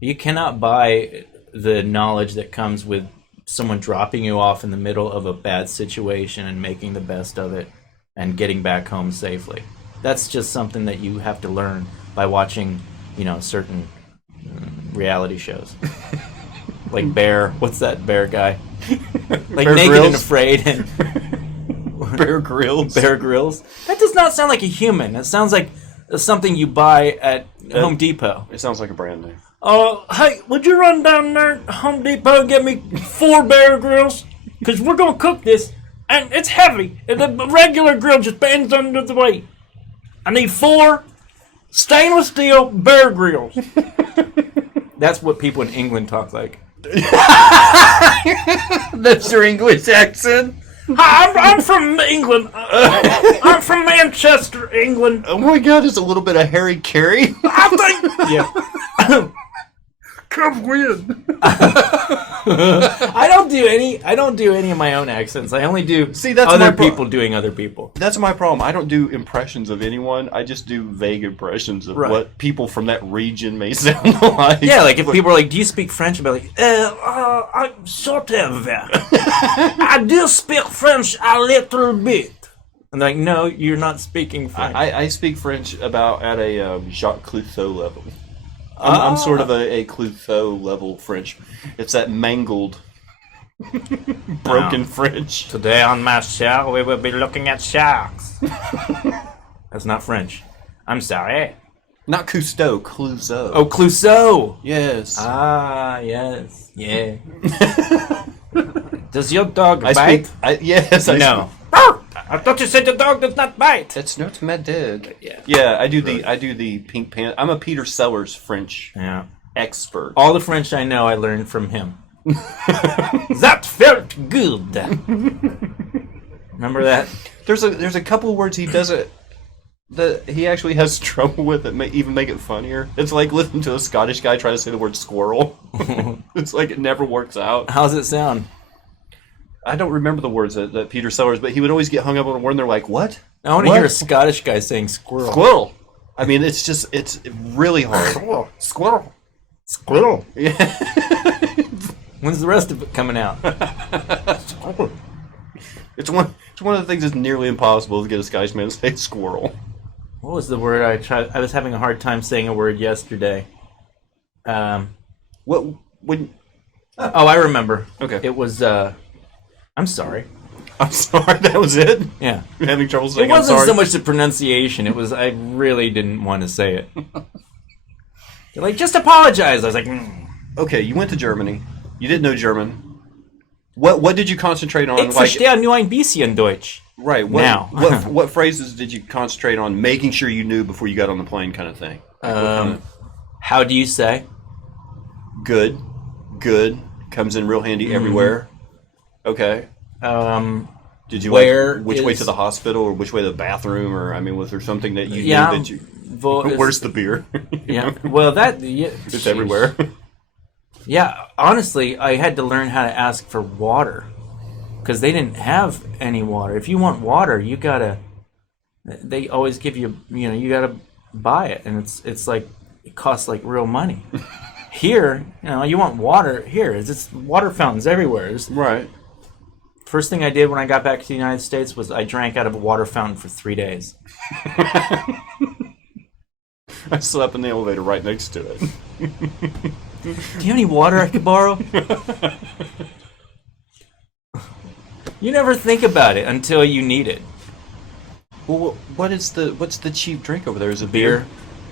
You cannot buy the knowledge that comes with someone dropping you off in the middle of a bad situation and making the best of it and getting back home safely. That's just something that you have to learn by watching, certain reality shows. Like Bear, what's that Bear guy? Like Bear Naked Grylls? and Afraid and Bear Grylls. Bear Grylls. That does not sound like a human. It sounds like something you buy at Home Depot. It sounds like a brand name. Hey, would you run down there to Home Depot and get me 4 Bear Grylls? Because we're going to cook this, and it's heavy. And the regular grill just bends under the weight. I need 4 stainless steel Bear Grylls. That's what people in England talk like. That's your English accent? Hi, I'm from England. I'm from Manchester, England. Oh my God, there's a little bit of Harry Carey. I think... Yeah. Come win. I don't do any of my own accents. I only do that's other people doing other people. That's my problem. I don't do impressions of anyone. I just do vague impressions of what people from that region may sound like. Yeah, like if people are like, "Do you speak French?" I'll be like, "I sort of. I do speak French a little bit." And they're like, "No, you're not speaking French." I speak French about at a Jacques Clouseau level. I'm sort of a Clouseau level French. It's that mangled, broken French. Today on my show, we will be looking at sharks. That's not French. I'm sorry. Not Cousteau, Clouseau. Oh, Clouseau. Yes. Ah, yes. Yeah. Does your dog bite? Yes. No. I thought you said the dog does not bite. It's not my dog. Yeah. Yeah, I do the Pink Panther. I'm a Peter Sellers French expert. All the French I know I learned from him. That felt good. Remember that? There's a couple of words he doesn't that he actually has trouble with that may even make it funnier. It's like listening to a Scottish guy try to say the word squirrel. It's like it never works out. How's it sound? I don't remember the words that Peter Sellers, but he would always get hung up on a word and they're like, what? I want to hear a Scottish guy saying squirrel. Squirrel. I mean, it's really hard. Squirrel. Squirrel. Yeah. When's the rest of it coming out? It's one of the things that's nearly impossible to get a Scottish man to say squirrel. What was the word I tried? I was having a hard time saying a word yesterday. What? When? Oh, I remember. Okay. It was, I'm sorry. I'm sorry, that was it? Yeah. You're having trouble saying it wasn't I'm sorry? so much the pronunciation. It was, I really didn't want to say it. They're like, just apologize. I was like, Okay, you went to Germany. You didn't know German. What did you concentrate on? Ich verstehe nur ein bisschen Deutsch. Right. Now. What phrases did you concentrate on making sure you knew before you got on the plane, kind of thing? How do you say? Good. Comes in real handy everywhere. Okay. Did you which way to the hospital or which way to the bathroom, or I mean, was there something that you knew that you? Where's the beer? Yeah. Well, it's everywhere. Yeah. Honestly, I had to learn how to ask for water because they didn't have any water. If you want water, you gotta. They always give you. You gotta buy it, and it's like it costs like real money. Here, you want water. Here, it's just water fountains everywhere. Right. First thing I did when I got back to the United States was I drank out of a water fountain for 3 days. I slept in the elevator right next to it. Do you have any water I could borrow? You never think about it until you need it. Well, what's the cheap drink over there? Is it Beer.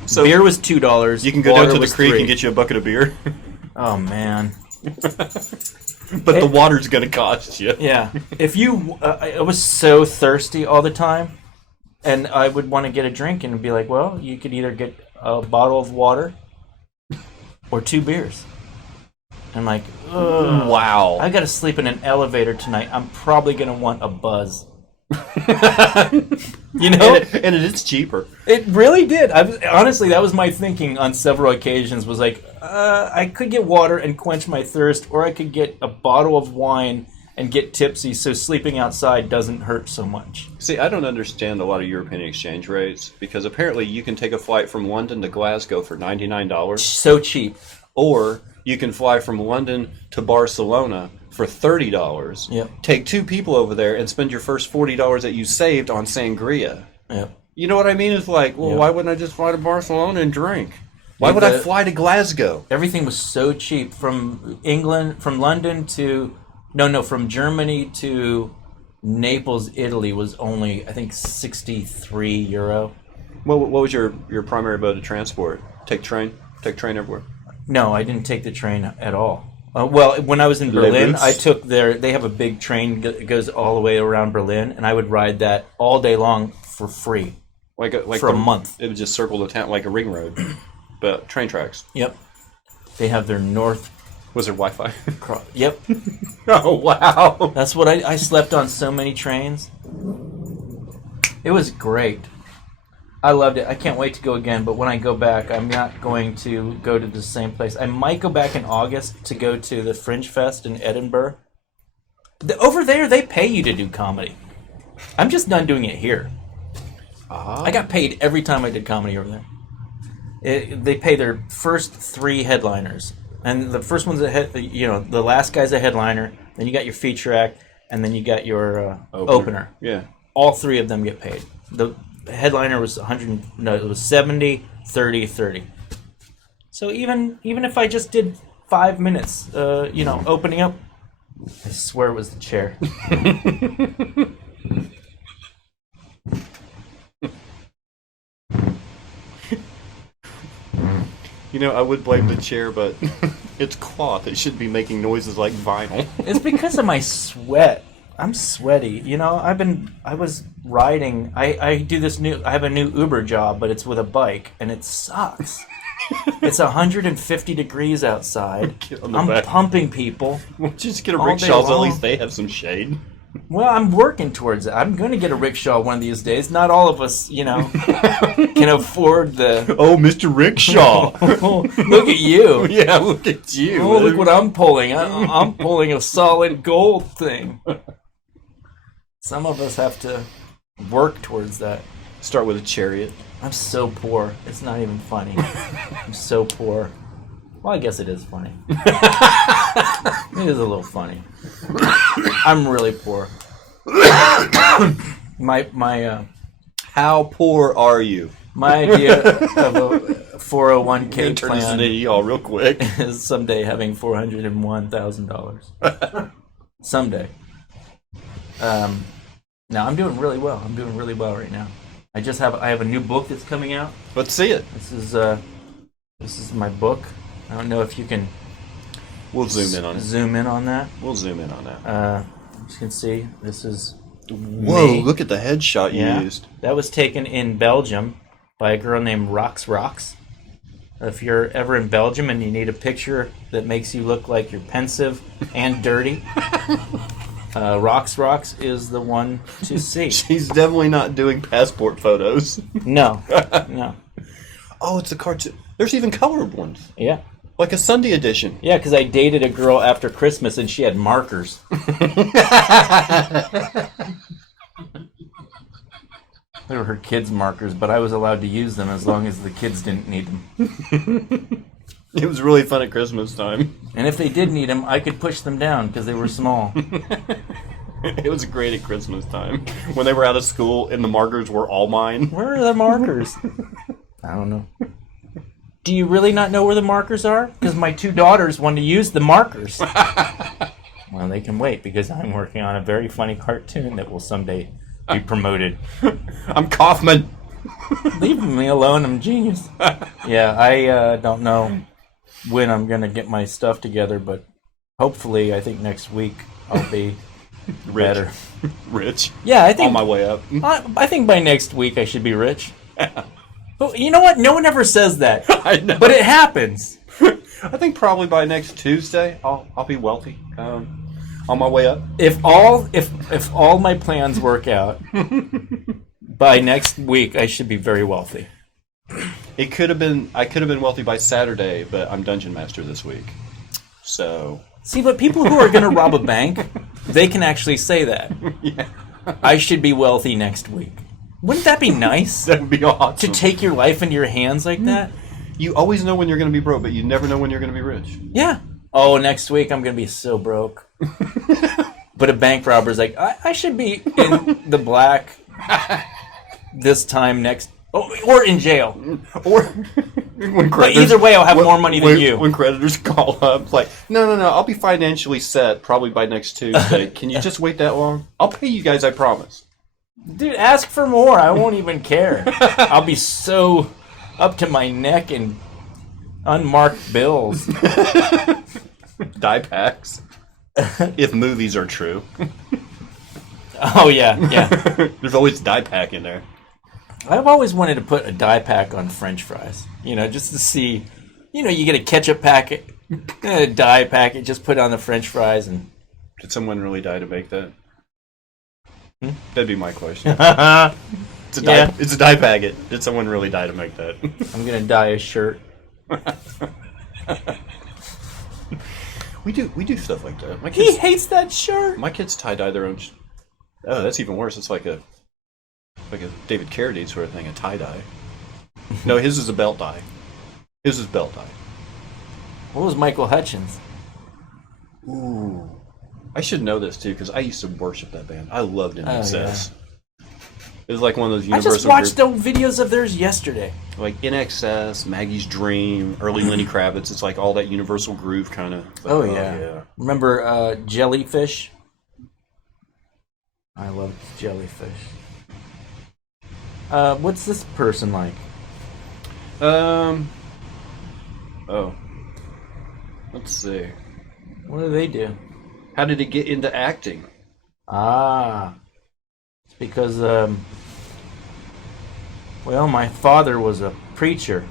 So beer was $2. You can go down to the creek $3. and get you a bucket of beer. Oh man. But the water's gonna cost you. Yeah. If you, I was so thirsty all the time, and I would want to get a drink and be like, well, you could either get a bottle of water or 2 beers. I'm like, ugh, wow. I gotta sleep in an elevator tonight. I'm probably gonna want a buzz. And it is cheaper. It really did. Honestly, that was my thinking on several occasions. Was like, I could get water and quench my thirst, or I could get a bottle of wine and get tipsy, so sleeping outside doesn't hurt so much. See, I don't understand a lot of European exchange rates because apparently you can take a flight from London to Glasgow for $99. So cheap. Or you can fly from London to Barcelona for $30. Yep. Take 2 people over there and spend your first $40 that you saved on sangria. Yep. You know what I mean? It's like, well, why wouldn't I just fly to Barcelona and drink? Why would I fly to Glasgow? Everything was so cheap from London to from Germany to Naples, Italy was only I think €63. What was your primary mode of transport? Take train everywhere? No, I didn't take the train at all. Well, when I was in Berlin, I took they have a big train that goes all the way around Berlin, and I would ride that all day long for free. For a month. It would just circle the town like a ring road, but train tracks. Yep. They have their north. Was there Wi-Fi? Yep. Oh, wow. That's what I slept on so many trains. It was great. I loved it. I can't wait to go again, but when I go back, I'm not going to go to the same place. I might go back in August to go to the Fringe Fest in Edinburgh. Over there, they pay you to do comedy. I'm just not doing it here. I got paid every time I did comedy over there. They pay their first 3 headliners. And the first one's the last guy's a headliner, then you got your feature act, and then you got your opener. Yeah. All 3 of them get paid. The headliner was it was 70, 30, 30. So even if I just did 5 minutes, opening up, I swear it was the chair. I would blame the chair, but it's cloth. It shouldn't be making noises like vinyl. It's because of my sweat. I'm sweaty. I was riding. I have a new Uber job, but it's with a bike, and it sucks. It's 150 degrees outside. I'm pumping people. Well, just get a rickshaw, at least they have some shade. Well, I'm working towards it. I'm going to get a rickshaw one of these days. Not all of us, can afford the... Oh, Mr. Rickshaw. Look at you. Yeah, look at you. Oh, look what I'm pulling. I'm pulling a solid gold thing. Some of us have to work towards that. Start with a chariot. I'm so poor. It's not even funny. I'm so poor. Well, I guess it is funny. It is a little funny. I'm really poor. My How poor are you? My idea of a 401k Turn this plan into EL real quick. is someday having $401,000. Someday. No, I'm doing really well. I'm doing really well right now. I have a new book that's coming out. Let's see it. This is my book. I don't know if you can. We'll zoom in on it. Zoom in on that. We'll zoom in on that. As you can see, this is. Whoa! Me. Look at the headshot you Yeah. used. That was taken in Belgium by a girl named Rocks. If you're ever in Belgium and you need a picture that makes you look like you're pensive and dirty, Rocks is the one to see. She's definitely not doing passport photos. No. Oh, it's a cartoon. There's even colored ones, Yeah. like a Sunday edition. Yeah, because I dated a girl after Christmas and she had markers. They were her kids' markers, but I was allowed to use them as long as the kids didn't need them. It was really fun at Christmas time. And if they did need them, I could push them down because they were small. It was great at Christmas time when they were out of school and the markers were all mine. Where are the markers? I don't know. Do you really not know where the markers are? Because my 2 daughters want to use the markers. Well, they can wait because I'm working on a very funny cartoon that will someday be promoted. I'm Kaufman. Leave me alone, I'm genius. Yeah, I don't know when I'm going to get my stuff together, but hopefully I think next week I'll be better. Rich. Yeah, I think On my way up. I think by next week I should be rich. But you know what? No one ever says that. I know. But it happens. I think probably by next Tuesday I'll be wealthy. On my way up. If all my plans work out, by next week I should be very wealthy. I could have been wealthy by Saturday, but I'm dungeon master this week. So See, but people who are going to rob a bank, they can actually say that. yeah, I should be wealthy next week. Wouldn't that be nice? that would be awesome. To take your life into your hands like that? You always know when you're going to be broke, but you never know when you're going to be rich. Yeah. Oh, next week I'm going to be so broke. But a bank robber's like, I should be in the black this time next... Oh, or in jail. Or when But creditors, either way, I'll have more money than you. When creditors call up, it's like, no, I'll be financially set probably by next Tuesday. Can you just wait that long? I'll pay you guys, I promise. Dude, ask for more. I won't even care. I'll be so up to my neck in unmarked bills. Die packs. If movies are true. Oh, yeah. There's always die pack in there. I've always wanted to put a dye pack on French fries. Just to see. You get a ketchup packet, a dye packet, just put it on the French fries and... Did someone really die to make that? That'd be my question. It's a dye packet. Did someone really die to make that? I'm going to dye a shirt. We do stuff like that. My He kids, hates that shirt. my kids tie dye their own. Oh, that's even worse. It's like a David Carradine sort of thing, a tie dye. No, his is a belt dye. His is belt dye. What was Michael Hutchins? Ooh, I should know this too because I used to worship that band. I loved NXS. It was like one of those I universal. just watched the videos of theirs yesterday. like NXS, Maggie's Dream, early Lenny Kravitz. It's like all that universal groove kind of. Oh, yeah. Remember Jellyfish? I love Jellyfish. What's this person like? Oh. Let's see. What do they do? How did he get into acting? It's because, well, my father was a preacher.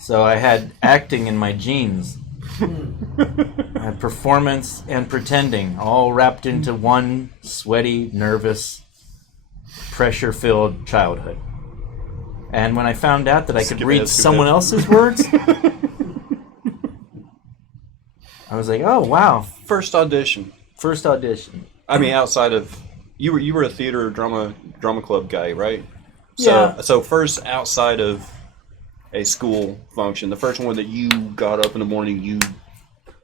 So I had acting in my genes. I had performance and pretending, all wrapped into one sweaty, nervous, pressure-filled childhood. And when I found out that I could read someone else's words, I was like, oh, wow. First audition. I mean, outside of you were a theater drama club guy, right? Yeah. So first outside of a school function, the first one that you got up in the morning, you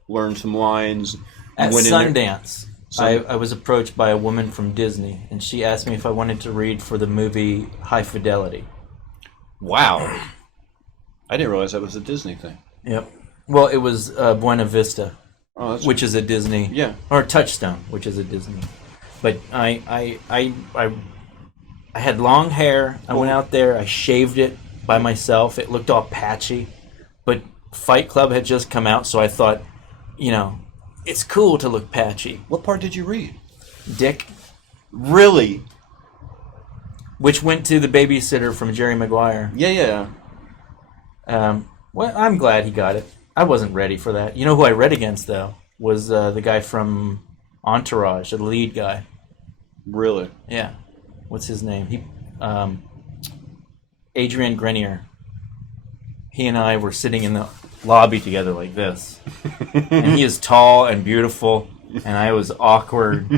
learned some lines. At went in there- Sundance, I was approached by a woman from Disney, and she asked me if I wanted to read for the movie High Fidelity. Wow. I didn't realize that was a Disney thing. Yep. Well, it was Buena Vista, Oh, that's which is a Disney. Yeah. Or Touchstone, which is a Disney. But I had long hair. I went out there. I shaved it by myself. It looked all patchy. But Fight Club had just come out, so I thought, it's cool to look patchy. What part did you read? Dick. Really? Which went to the babysitter from Jerry Maguire. Yeah. Well, I'm glad he got it. I wasn't ready for that. You know who I read against, though? Was the guy from Entourage, the lead guy. Really? Yeah. What's his name? Adrian Grenier. He and I were sitting in the lobby together like this. And he is tall and beautiful, and I was awkward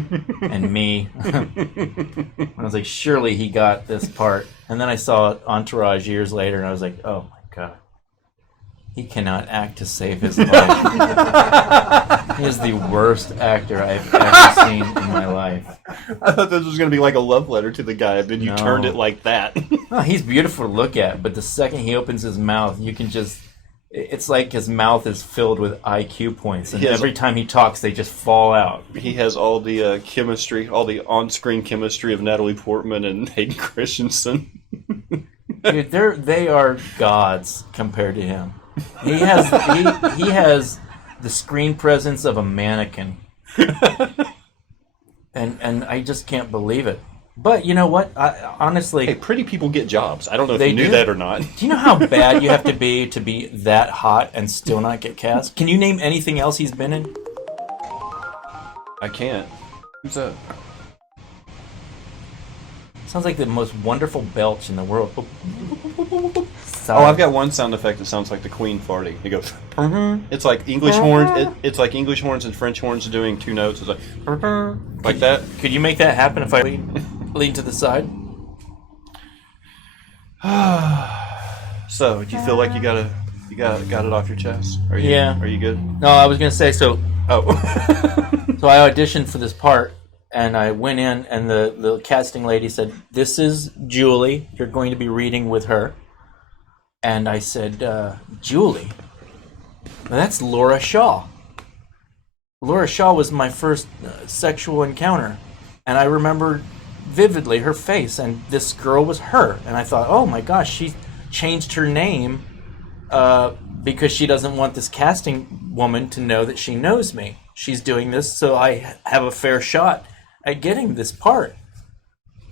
and me. I was like, surely he got this part. And then I saw Entourage years later, and I was like, oh my God. He cannot act to save his life. He is the worst actor I've ever seen in my life. I thought this was going to be like a love letter to the guy, and then you turned it like that. No, he's beautiful to look at, but the second he opens his mouth, you can just... It's like his mouth is filled with IQ points, and every time he talks, they just fall out. He has all the chemistry, all the on-screen chemistry of Natalie Portman and Hayden Christensen. Dude, they are gods compared to him. He has the screen presence of a mannequin, and I just can't believe it. But you know what? Honestly, hey, pretty people get jobs. I don't know if they you knew do. that or not. Do you know how bad you have to be that hot and still not get cast? Can you name anything else he's been in? I can't. Who's that? Sounds like the most wonderful belch in the world. Oh, I've got one sound effect that sounds like the Queen farting. It goes. It's like English horns. It's like English horns and French horns doing two notes. It's like that. Could you make that happen if I lean to the side? So, do you feel like you got it off your chest? Are you? Yeah. Are you good? No, I was gonna say so. Oh, so I auditioned for this part, and I went in, and the casting lady said, "This is Julie. You're going to be reading with her." And I said, Julie? That's Laura Shaw. Laura Shaw was my first sexual encounter. And I remember vividly her face, and this girl was her. And I thought, oh my gosh, she changed her name because she doesn't want this casting woman to know that she knows me. She's doing this so I have a fair shot at getting this part.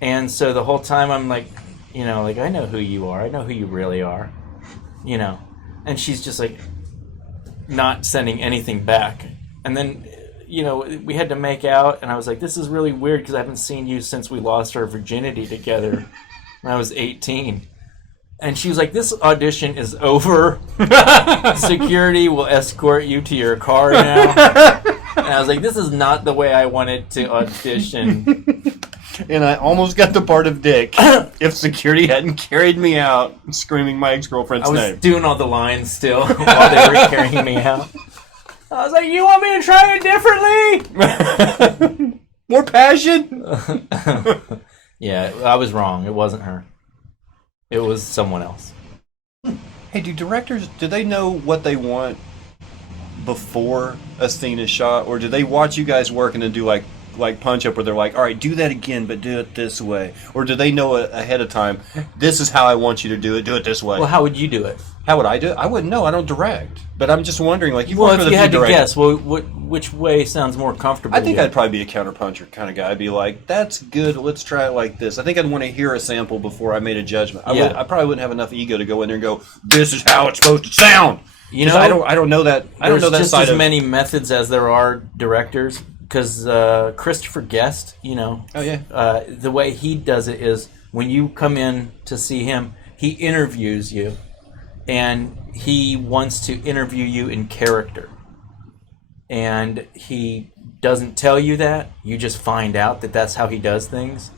And so the whole time I'm like, I know who you are. I know who you really are. And she's just like not sending anything back. And then, we had to make out, and I was like, this is really weird because I haven't seen you since we lost our virginity together when I was 18. And she was like, this audition is over. Security will escort you to your car now. And I was like, this is not the way I wanted to audition. And I almost got the part of Dick if security hadn't carried me out screaming my ex-girlfriend's name. I was doing all the lines still while they were carrying me out. I was like, you want me to try it differently? More passion? Yeah, I was wrong. It wasn't her. It was someone else. Hey, do directors, do they know what they want before a scene is shot? Or do they watch you guys work and then do like punch up where they're like, all right, do that again, but do it this way? Or do they know ahead of time, this is how I want you to do it this way? Well, how would you do it? How would I do it? I wouldn't know. I don't direct. But I'm just wondering, like, if you had to guess, which way sounds more comfortable? I think I'd probably be a counterpuncher kind of guy. I'd be like, that's good, let's try it like this. I think I'd want to hear a sample before I made a judgment. I probably wouldn't have enough ego to go in there and go, this is how it's supposed to sound. I don't know that. I don't know that just side as many methods as there are directors. Because Christopher Guest, the way he does it is when you come in to see him, he interviews you, and he wants to interview you in character. And he doesn't tell you that. You just find out that that's how he does things.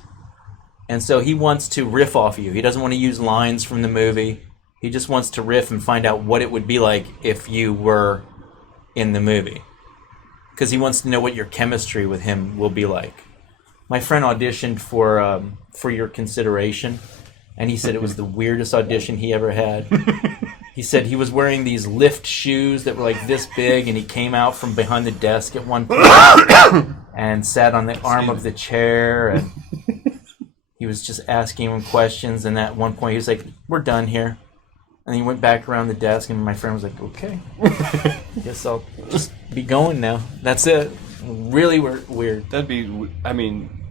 And so he wants to riff off you. He doesn't want to use lines from the movie. He just wants to riff and find out what it would be like if you were in the movie. Because he wants to know what your chemistry with him will be like. My friend auditioned for Your Consideration, and he said it was the weirdest audition he ever had. He said he was wearing these lift shoes that were like this big, and he came out from behind the desk at one point and sat on the arm of the chair, and he was just asking him questions, and at one point he was like, we're done here. And he went back around the desk, and my friend was like, okay, guess I'll just be going now. That's it. Really weird. That'd be,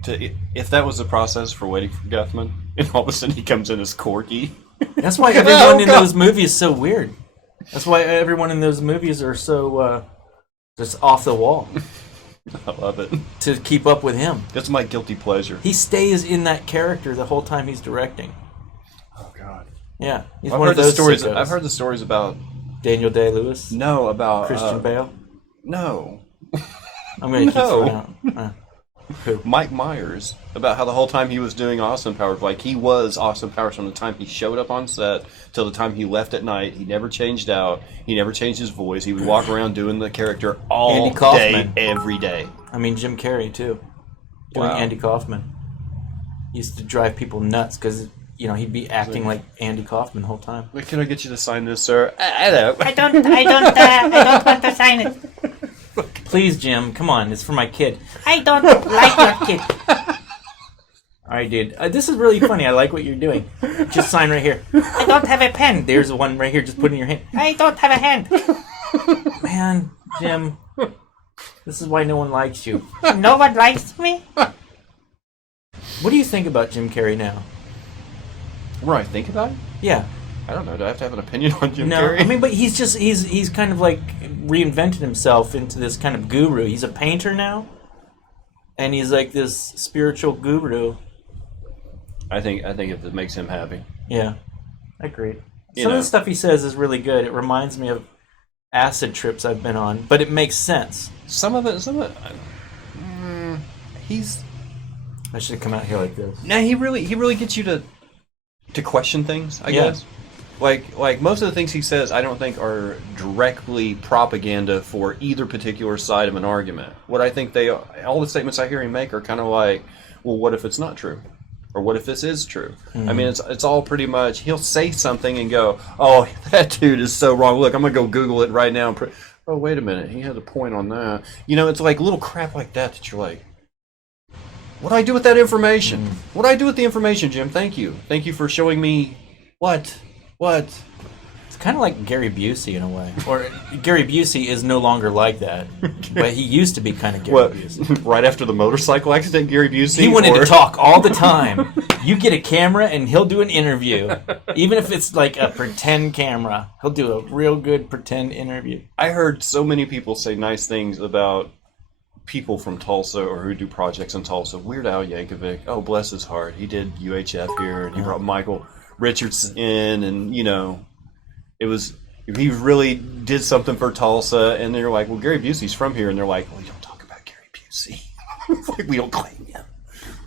if that was the process for waiting for Guthman, and all of a sudden he comes in as Corky. That's why everyone in those movies is so weird. That's why everyone in those movies are so just off the wall. I love it. To keep up with him. That's my guilty pleasure. He stays in that character the whole time he's directing. Oh God. Yeah, he's I've one heard of those the stories. sickos. I've heard the stories about Daniel Day-Lewis. no about Christian Bale. No, I'm going to keep No. throwing out. Who? Mike Myers, about how the whole time he was doing Austin Powers, like he was Austin Powers from the time he showed up on set till the time he left at night. He never changed out. He never changed his voice. He would walk around doing the character all Andy day, Kaufman. every day. I mean, Jim Carrey, too. Doing Wow. Andy Kaufman. He used to drive people nuts because, he'd be acting like Andy Kaufman the whole time. Wait, can I get you to sign this, sir? I know. I don't want to sign it. Please, Jim, come on. It's for my kid. I don't like your kid. All right, dude. This is really funny. I like what you're doing. Just sign right here. I don't have a pen. There's one right here. Just put it in your hand. I don't have a hand. Man, Jim, this is why no one likes you. No one likes me. What do you think about Jim Carrey now? What do I think about it? Yeah. I don't know. Do I have to have an opinion on Jim No, Carrey? I mean, but he's kind of like reinvented himself into this kind of guru. He's a painter now, and he's like this spiritual guru. I think if it makes him happy. Yeah, I agree. You Some of know. the stuff he says is really good. It reminds me of acid trips I've been on, but it makes sense. Some of it. He's I should have come out here like this. no. He really gets you to question things. I Yeah. guess. Like most of the things he says, I don't think are directly propaganda for either particular side of an argument. What I think all the statements I hear him make are kind of like, well, what if it's not true? Or what if this is true? I mean, it's all pretty much, he'll say something and go, oh, that dude is so wrong. Look, I'm going to go Google it right now. Oh, wait a minute. He has a point on that. It's like little crap like that you're like, what do I do with that information? What do I do with the information, Jim? Thank you. Thank you for showing me what? It's kind of like Gary Busey in a way. Or Gary Busey is no longer like that, but he used to be kind of Gary What? Busey. Right after the motorcycle accident, Gary Busey? He wanted or- to talk all the time. You get a camera and he'll do an interview. Even if it's like a pretend camera, he'll do a real good pretend interview. I heard so many people say nice things about people from Tulsa or who do projects in Tulsa. Weird Al Yankovic, oh bless his heart, he did UHF here and he brought Michael Richards in, and he really did something for Tulsa. And they're like, well, Gary Busey's from here, and they're like, well, you don't talk about Gary Busey. It's like, we don't claim him.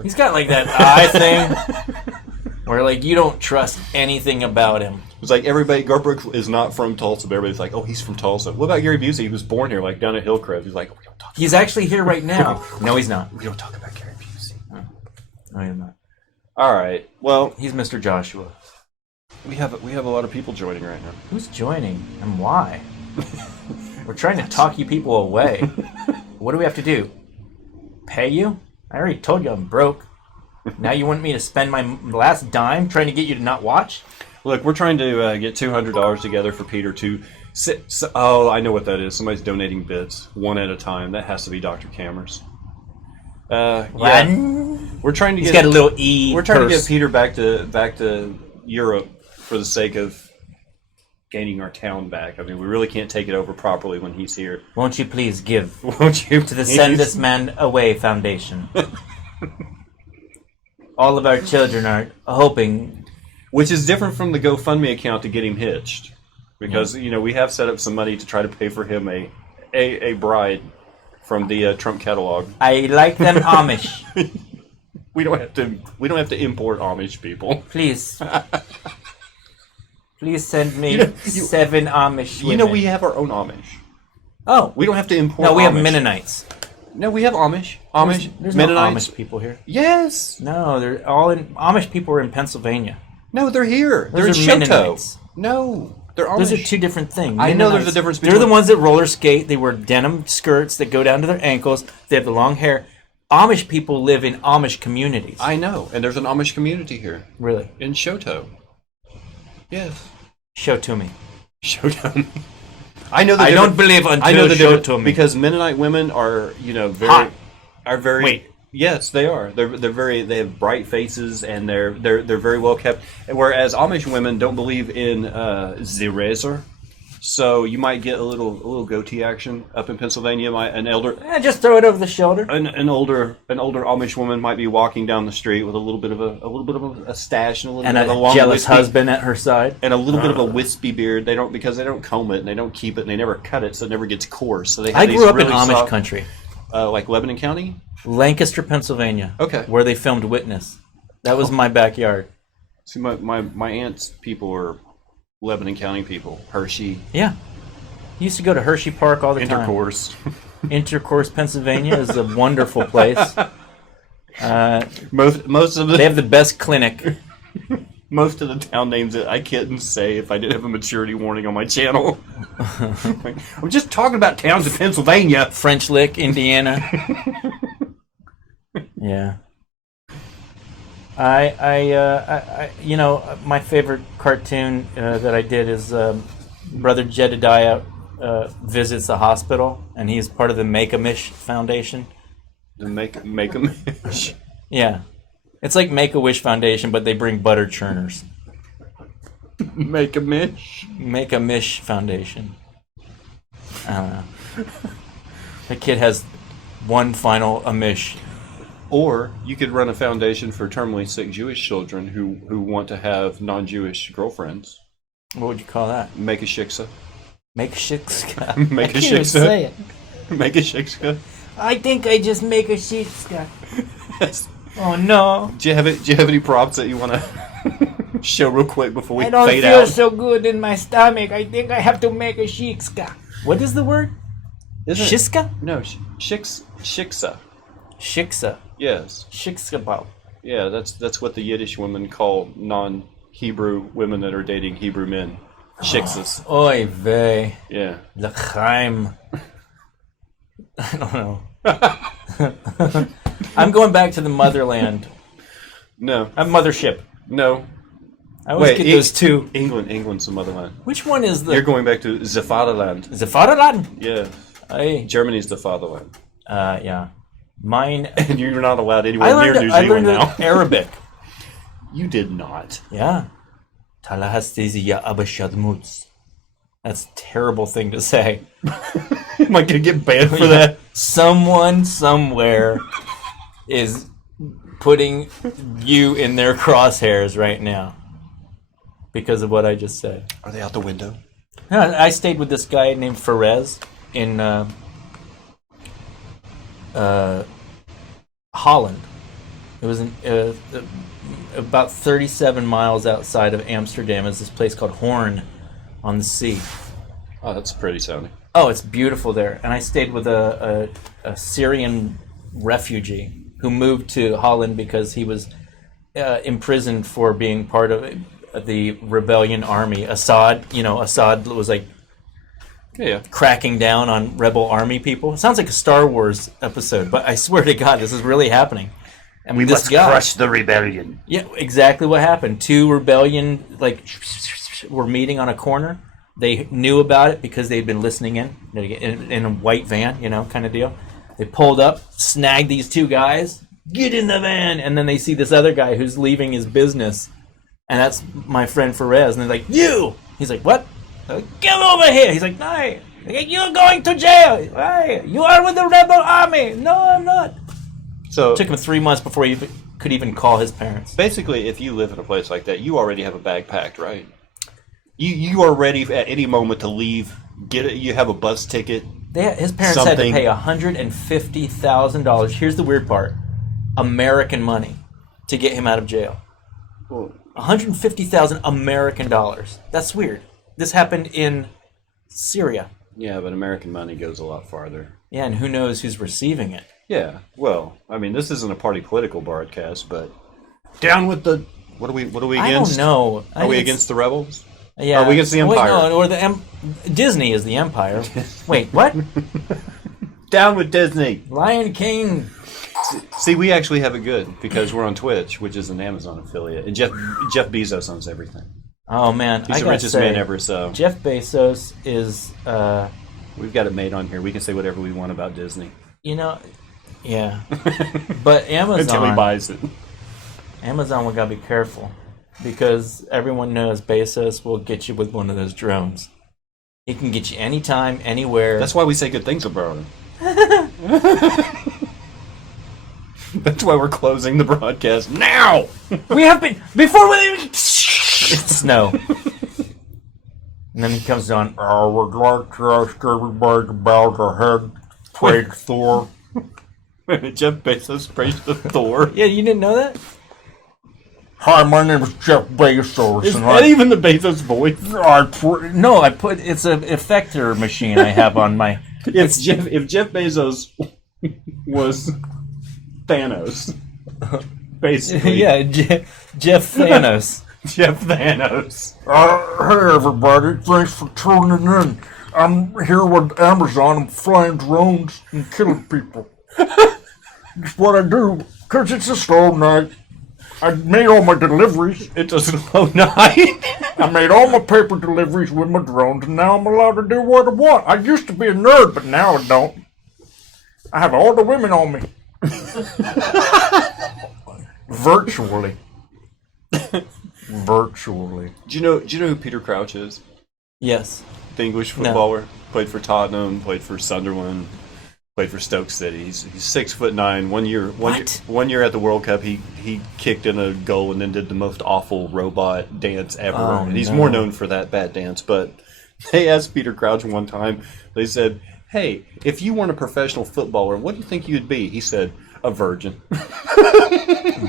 He's got like that eye thing where like you don't trust anything about him. It's like everybody, Garbrook is not from Tulsa, but everybody's like, oh, he's from Tulsa. What about Gary Busey? He was born here, like down at Hillcrest. He's like, we don't talk. He's actually here right now. No, he's not. We don't talk about Gary Busey. No, he's not. All right. Well, He's Mr. Joshua. we have a lot of people joining right now. Who's joining and why? We're trying to talk you people away. What do we have to do? Pay you? I already told you I'm broke. Now you want me to spend my last dime trying to get you to not watch? Look, we're trying to get $200 together for Peter to sit. Oh, I know what that is. Somebody's donating bits one at a time. That has to be Dr. Cameras. Yeah. We're trying to He's get got a little E. We're trying to purse. get Peter back to Europe for the sake of gaining our town back. I mean, we really can't take it over properly when he's here. Won't you please give Won't you? to the Send This Man Away Foundation? All of our children are hoping. Which is different from the GoFundMe account to get him hitched, because we have set up some money to try to pay for him a bride from the Trump catalog. I like them Amish. We don't have to import Amish people. Please. Please send me 7 Amish women. We have our own Amish. Oh. We don't have to import. No, we have Amish. Mennonites. No, we have Amish. There's Mennonites. no Amish people here. Yes. No, they're all in. Amish people are in Pennsylvania. No, they're here. They're in Those are Shoto. Mennonites. No, they're Amish. Those are two different things. I know there's a Mennonites, difference They're the between- ones that roller skate. They wear denim skirts that go down to their ankles. They have the long hair. Amish people live in Amish communities. I know, and there's an Amish community here Really? in Shoto. Yes. Show to me. Shoto. I know. I don't believe until I know the show difference to me. because Mennonite women are, very, Hot. are very. Wait, Yes, they are. They have bright faces and they're very well kept. Whereas Amish women don't believe in the razor, so you might get a little goatee action up in Pennsylvania. Just throw it over the shoulder. An older Amish woman might be walking down the street with a little bit of a stash and A long jealous wispy, husband at her side. and a little bit of a wispy beard. They don't comb it and they don't keep it and they never cut it, so it never gets coarse. So they have I these grew up really in Amish soft, country, like Lebanon County. Lancaster, Pennsylvania. Okay. Where they filmed Witness. That was my backyard. See, my aunt's people are Lebanon County people. Hershey. Yeah. He used to go to Hershey Park all the time. Intercourse, Pennsylvania is a wonderful place. Most of They have the best clinic. most of the town names that I couldn't say if I didn't have a maturity warning on my channel. I'm just talking about towns in Pennsylvania. French Lick, Indiana. Yeah. I my favorite cartoon that I did is Brother Jedediah visits a hospital, and he's part of the Make-A-Mish Foundation. The Make-A-Mish. Yeah. It's like Make-A-Wish Foundation, but they bring butter churners. Make-A-Mish? Make-A-Mish Foundation. I don't know. The kid has one final Amish. Or you could run a foundation for terminally sick Jewish children who want to have non-Jewish girlfriends. What would you call that? Make a shiksa. Make a shikska. Make a Can't even shiksa. say it. Make a shiksa. I think I just make a shikska. Yes. Oh no. Do you have any props that you want to show real quick before we I don't fade feel out? so good in my stomach. I think I have to make a shikska. What is the word? Isn't it- Shiska? No, shiksa. Shiksa. Yes. Shikska. Yeah, that's what the Yiddish women call non-Hebrew women that are dating Hebrew men. Shiksas. Oy vey. Yeah. L'chaim. I don't know. I'm going back to the motherland. No. Mothership. No. I always get those two. England's the motherland. Which one is the... You're going back to the fatherland. Is it Vaterland? Yeah. Hey. Germany's the fatherland. Yeah. Mine... And you're not allowed anywhere near New Zealand now. Arabic. You did not. Yeah. Talahastezia Abashadmuts. That's a terrible thing to say. Am I going to get banned for that? Someone somewhere is putting you in their crosshairs right now because of what I just said. Are they out the window? I stayed with this guy named Ferez in Holland. It was about 37 miles outside of Amsterdam. Is this place called Hoorn on the sea. Oh, that's pretty sounding. Oh, it's beautiful there. And I stayed with a Syrian refugee who moved to Holland because he was imprisoned for being part of the rebellion army. Assad was like cracking down on rebel army people. It sounds like a Star Wars episode, but I swear to God, this is really happening. And We this must guy, crush the rebellion. Yeah, exactly what happened. Two rebellion were meeting on a corner. They knew about it because they'd been listening in a white van, kind of deal. They pulled up, snagged these two guys, get in the van, and then they see this other guy who's leaving his business, and that's my friend Ferez, and they're like, "You!" He's like, "What?" Like, "Get over here!" He's like, "No, you're going to jail. Why? You are with the rebel army." "No, I'm not." So It took him 3 months before he could even call his parents. basically, if you live in a place like that, you already have a bag packed, right? You are ready at any moment to leave. Get it. You have a bus ticket. His parents had to pay $150,000. Here's the weird part: American money to get him out of jail. $150,000 American dollars. That's weird. This happened in Syria. Yeah, but American money goes a lot farther. Yeah, and who knows who's receiving it? Yeah. Well, I mean, this isn't a party political broadcast, but down with the. What are we against? I don't know. Are we against the rebels? Yeah. Are we against the Empire? Wait, no, or Disney is the Empire. Wait, what? Down with Disney. Lion King. See, we actually have it good because we're on Twitch, which is an Amazon affiliate, and Jeff Bezos owns everything. Oh man, He's the richest man ever. So Jeff Bezos is. we've got it made on here. We can say whatever we want about Disney. Yeah. But until he Amazon, buys it. we gotta be careful. Because everyone knows Bezos will get you with one of those drones. He can get you anytime, anywhere. That's why we say good things about him. That's why we're closing the broadcast now. We have been before we even it's snow. And then he comes on. I would like to ask everybody about the head praise Thor. Jeff Bezos praised the Thor. Yeah, you didn't know that? Hi, my name is Jeff Bezos. Is and that even the Bezos voice? I put it's an effector machine I have on my. If Jeff Bezos was Thanos, basically. Yeah, Jeff Thanos. Jeff Thanos. Hey everybody, thanks for tuning in. I'm here with Amazon. I'm flying drones and killing people. That's what I do, because it's a slow night. I made all my deliveries. It's a slow night. I made all my paper deliveries with my drones, and now I'm allowed to do what I want. I used to be a nerd, but now I don't. I have all the women on me. Virtually. Virtually. Do you know who Peter Crouch is? Yes. The English footballer. Played for Tottenham, played for Sunderland, played for Stoke City. He's 6'9". One year at the World Cup, he kicked in a goal and then did the most awful robot dance ever. Oh, and he's no. more known for that bad dance. But they asked Peter Crouch one time. They said, "Hey, if you weren't a professional footballer, what do you think you'd be?" He said, "A virgin."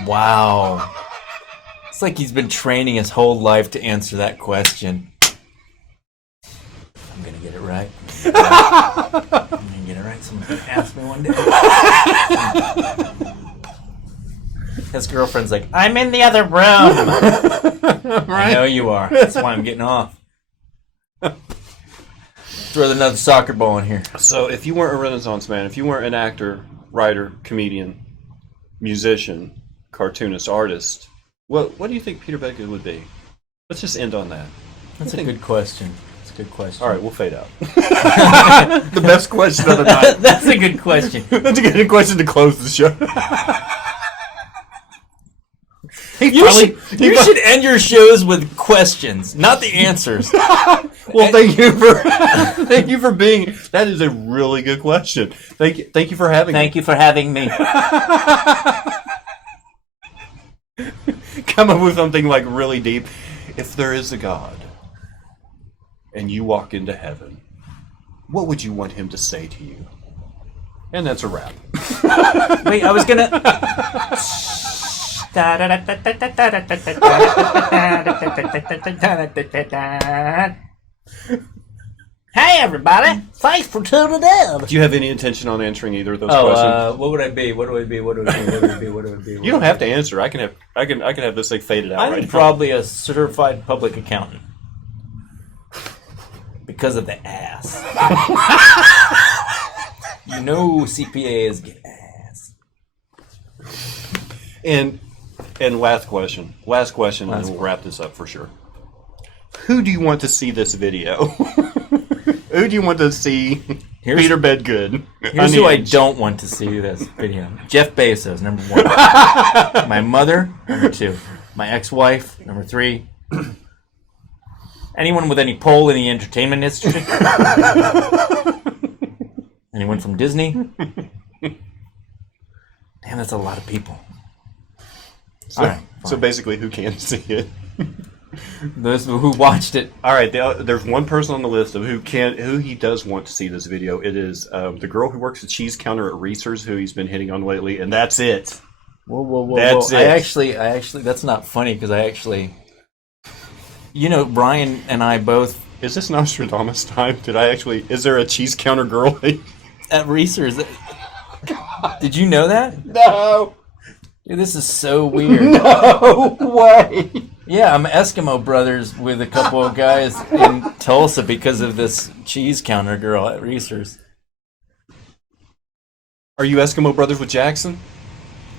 Wow. It's like he's been training his whole life to answer that question. I'm gonna get it right. I'm gonna get it right. Someone's gonna ask me one day. His girlfriend's like, I'm in the other room. I know you are. That's why I'm getting off. Throw another soccer ball in here. So if you weren't a Renaissance man, if you weren't an actor, writer, comedian, musician, cartoonist, artist, what do you think Peter Bedgood would be? Let's just end on that. That's a good question. That's a good question. All right, we'll fade out. The best question of the night. That's a good question. That's a good question to close the show. You should end your shows with questions, not the answers. Well, thank you for being. That is a really good question. Thank you for having me. Thank you for having me. Come up with something like really deep. If there is a God, and you walk into heaven, what would you want him to say to you? And that's a wrap. Wait, I was gonna. Hey everybody! Thanks for tuning in. Do you have any intention on answering either of those questions? What would I be? What would I be? What would I be? What would I be? What would I be? You don't have to answer. I can have this thing faded out. I'm right probably a certified public accountant because of the ass. You know, CPAs get ass. And last question, and we'll wrap this up for sure. Who do you want to see this video? Who do you want to see? Peter Bedgood. Here's who I don't want to see this video. Jeff Bezos, number 1. My mother, number 2. My ex-wife, number 3. Anyone with any pull in the entertainment industry? Anyone from Disney? Damn, that's a lot of people. So, All right, so basically, who can see it? Those who watched it. All right, there's one person on the list of who he does want to see this video. It is the girl who works the cheese counter at Reese's, who he's been hitting on lately, and that's it. Whoa. That's it. I actually, that's not funny because Brian and I both Is this Nostradamus time? Is there a cheese counter girl? at Reese's. Did you know that? No. Dude, this is so weird. No way. Yeah, I'm Eskimo brothers with a couple of guys in Tulsa because of this cheese counter girl at Reese's. Are you Eskimo brothers with Jackson?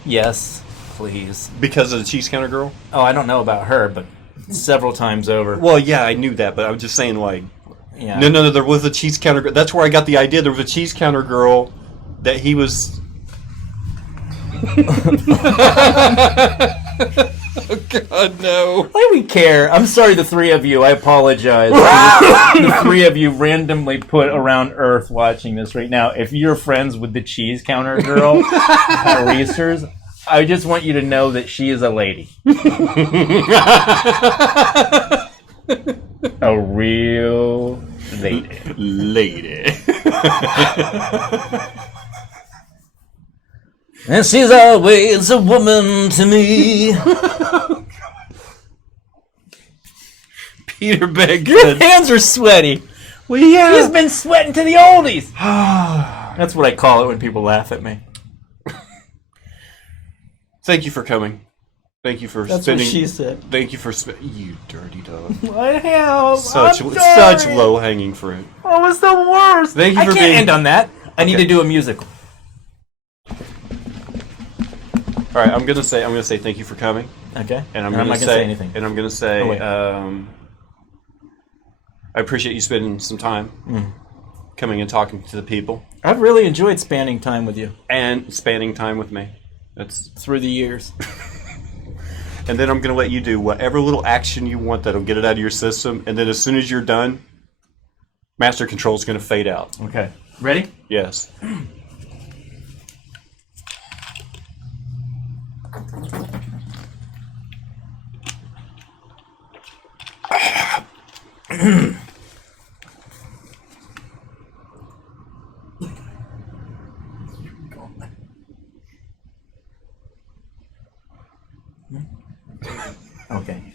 Yes, please. Because of the cheese counter girl? Oh, I don't know about her, but several times over. Well, yeah, I knew that, but I was just saying, Yeah. No, there was a cheese counter girl. That's where I got the idea. There was a cheese counter girl that he was Oh God, no! Why do we care? I'm sorry, the three of you. I apologize. The three of you randomly put around Earth watching this right now. If you're friends with the cheese counter girl at Reese's, I just want you to know that she is a lady. A real lady. Lady. And she's always a woman to me. Peter Your Bedgood. hands are sweaty. Well, yeah. He's been sweating to the oldies. That's what I call it when people laugh at me. Thank you for coming. Thank you for That's spending. what she said. Thank you for you dirty dog. What the hell? Such low hanging fruit. That was the worst. Thank you I for can't being. end on that. I need Okay. to do a musical. All right, I'm gonna say thank you for coming, Okay. and I'm not gonna gonna say anything. And I'm gonna say, Oh, wait. I appreciate you spending some time coming and talking to the people I've really enjoyed spending time with you and spanning time with me. That's through the years. and then I'm gonna let you do whatever little action you want that'll get it out of your system, and then as soon as you're done, master control is gonna fade out. Okay. Ready? Yes. Okay.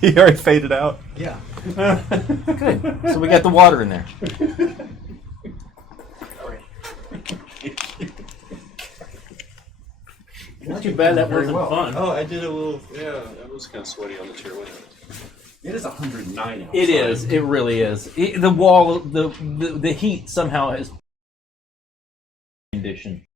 He already faded out. Yeah. Good. So we got the water in there. Not too bad that wasn't fun. Oh, I did a little. Yeah, I was kind of sweaty on the chair. It is 109 outside. It is. It really is. The wall, the heat somehow has condition.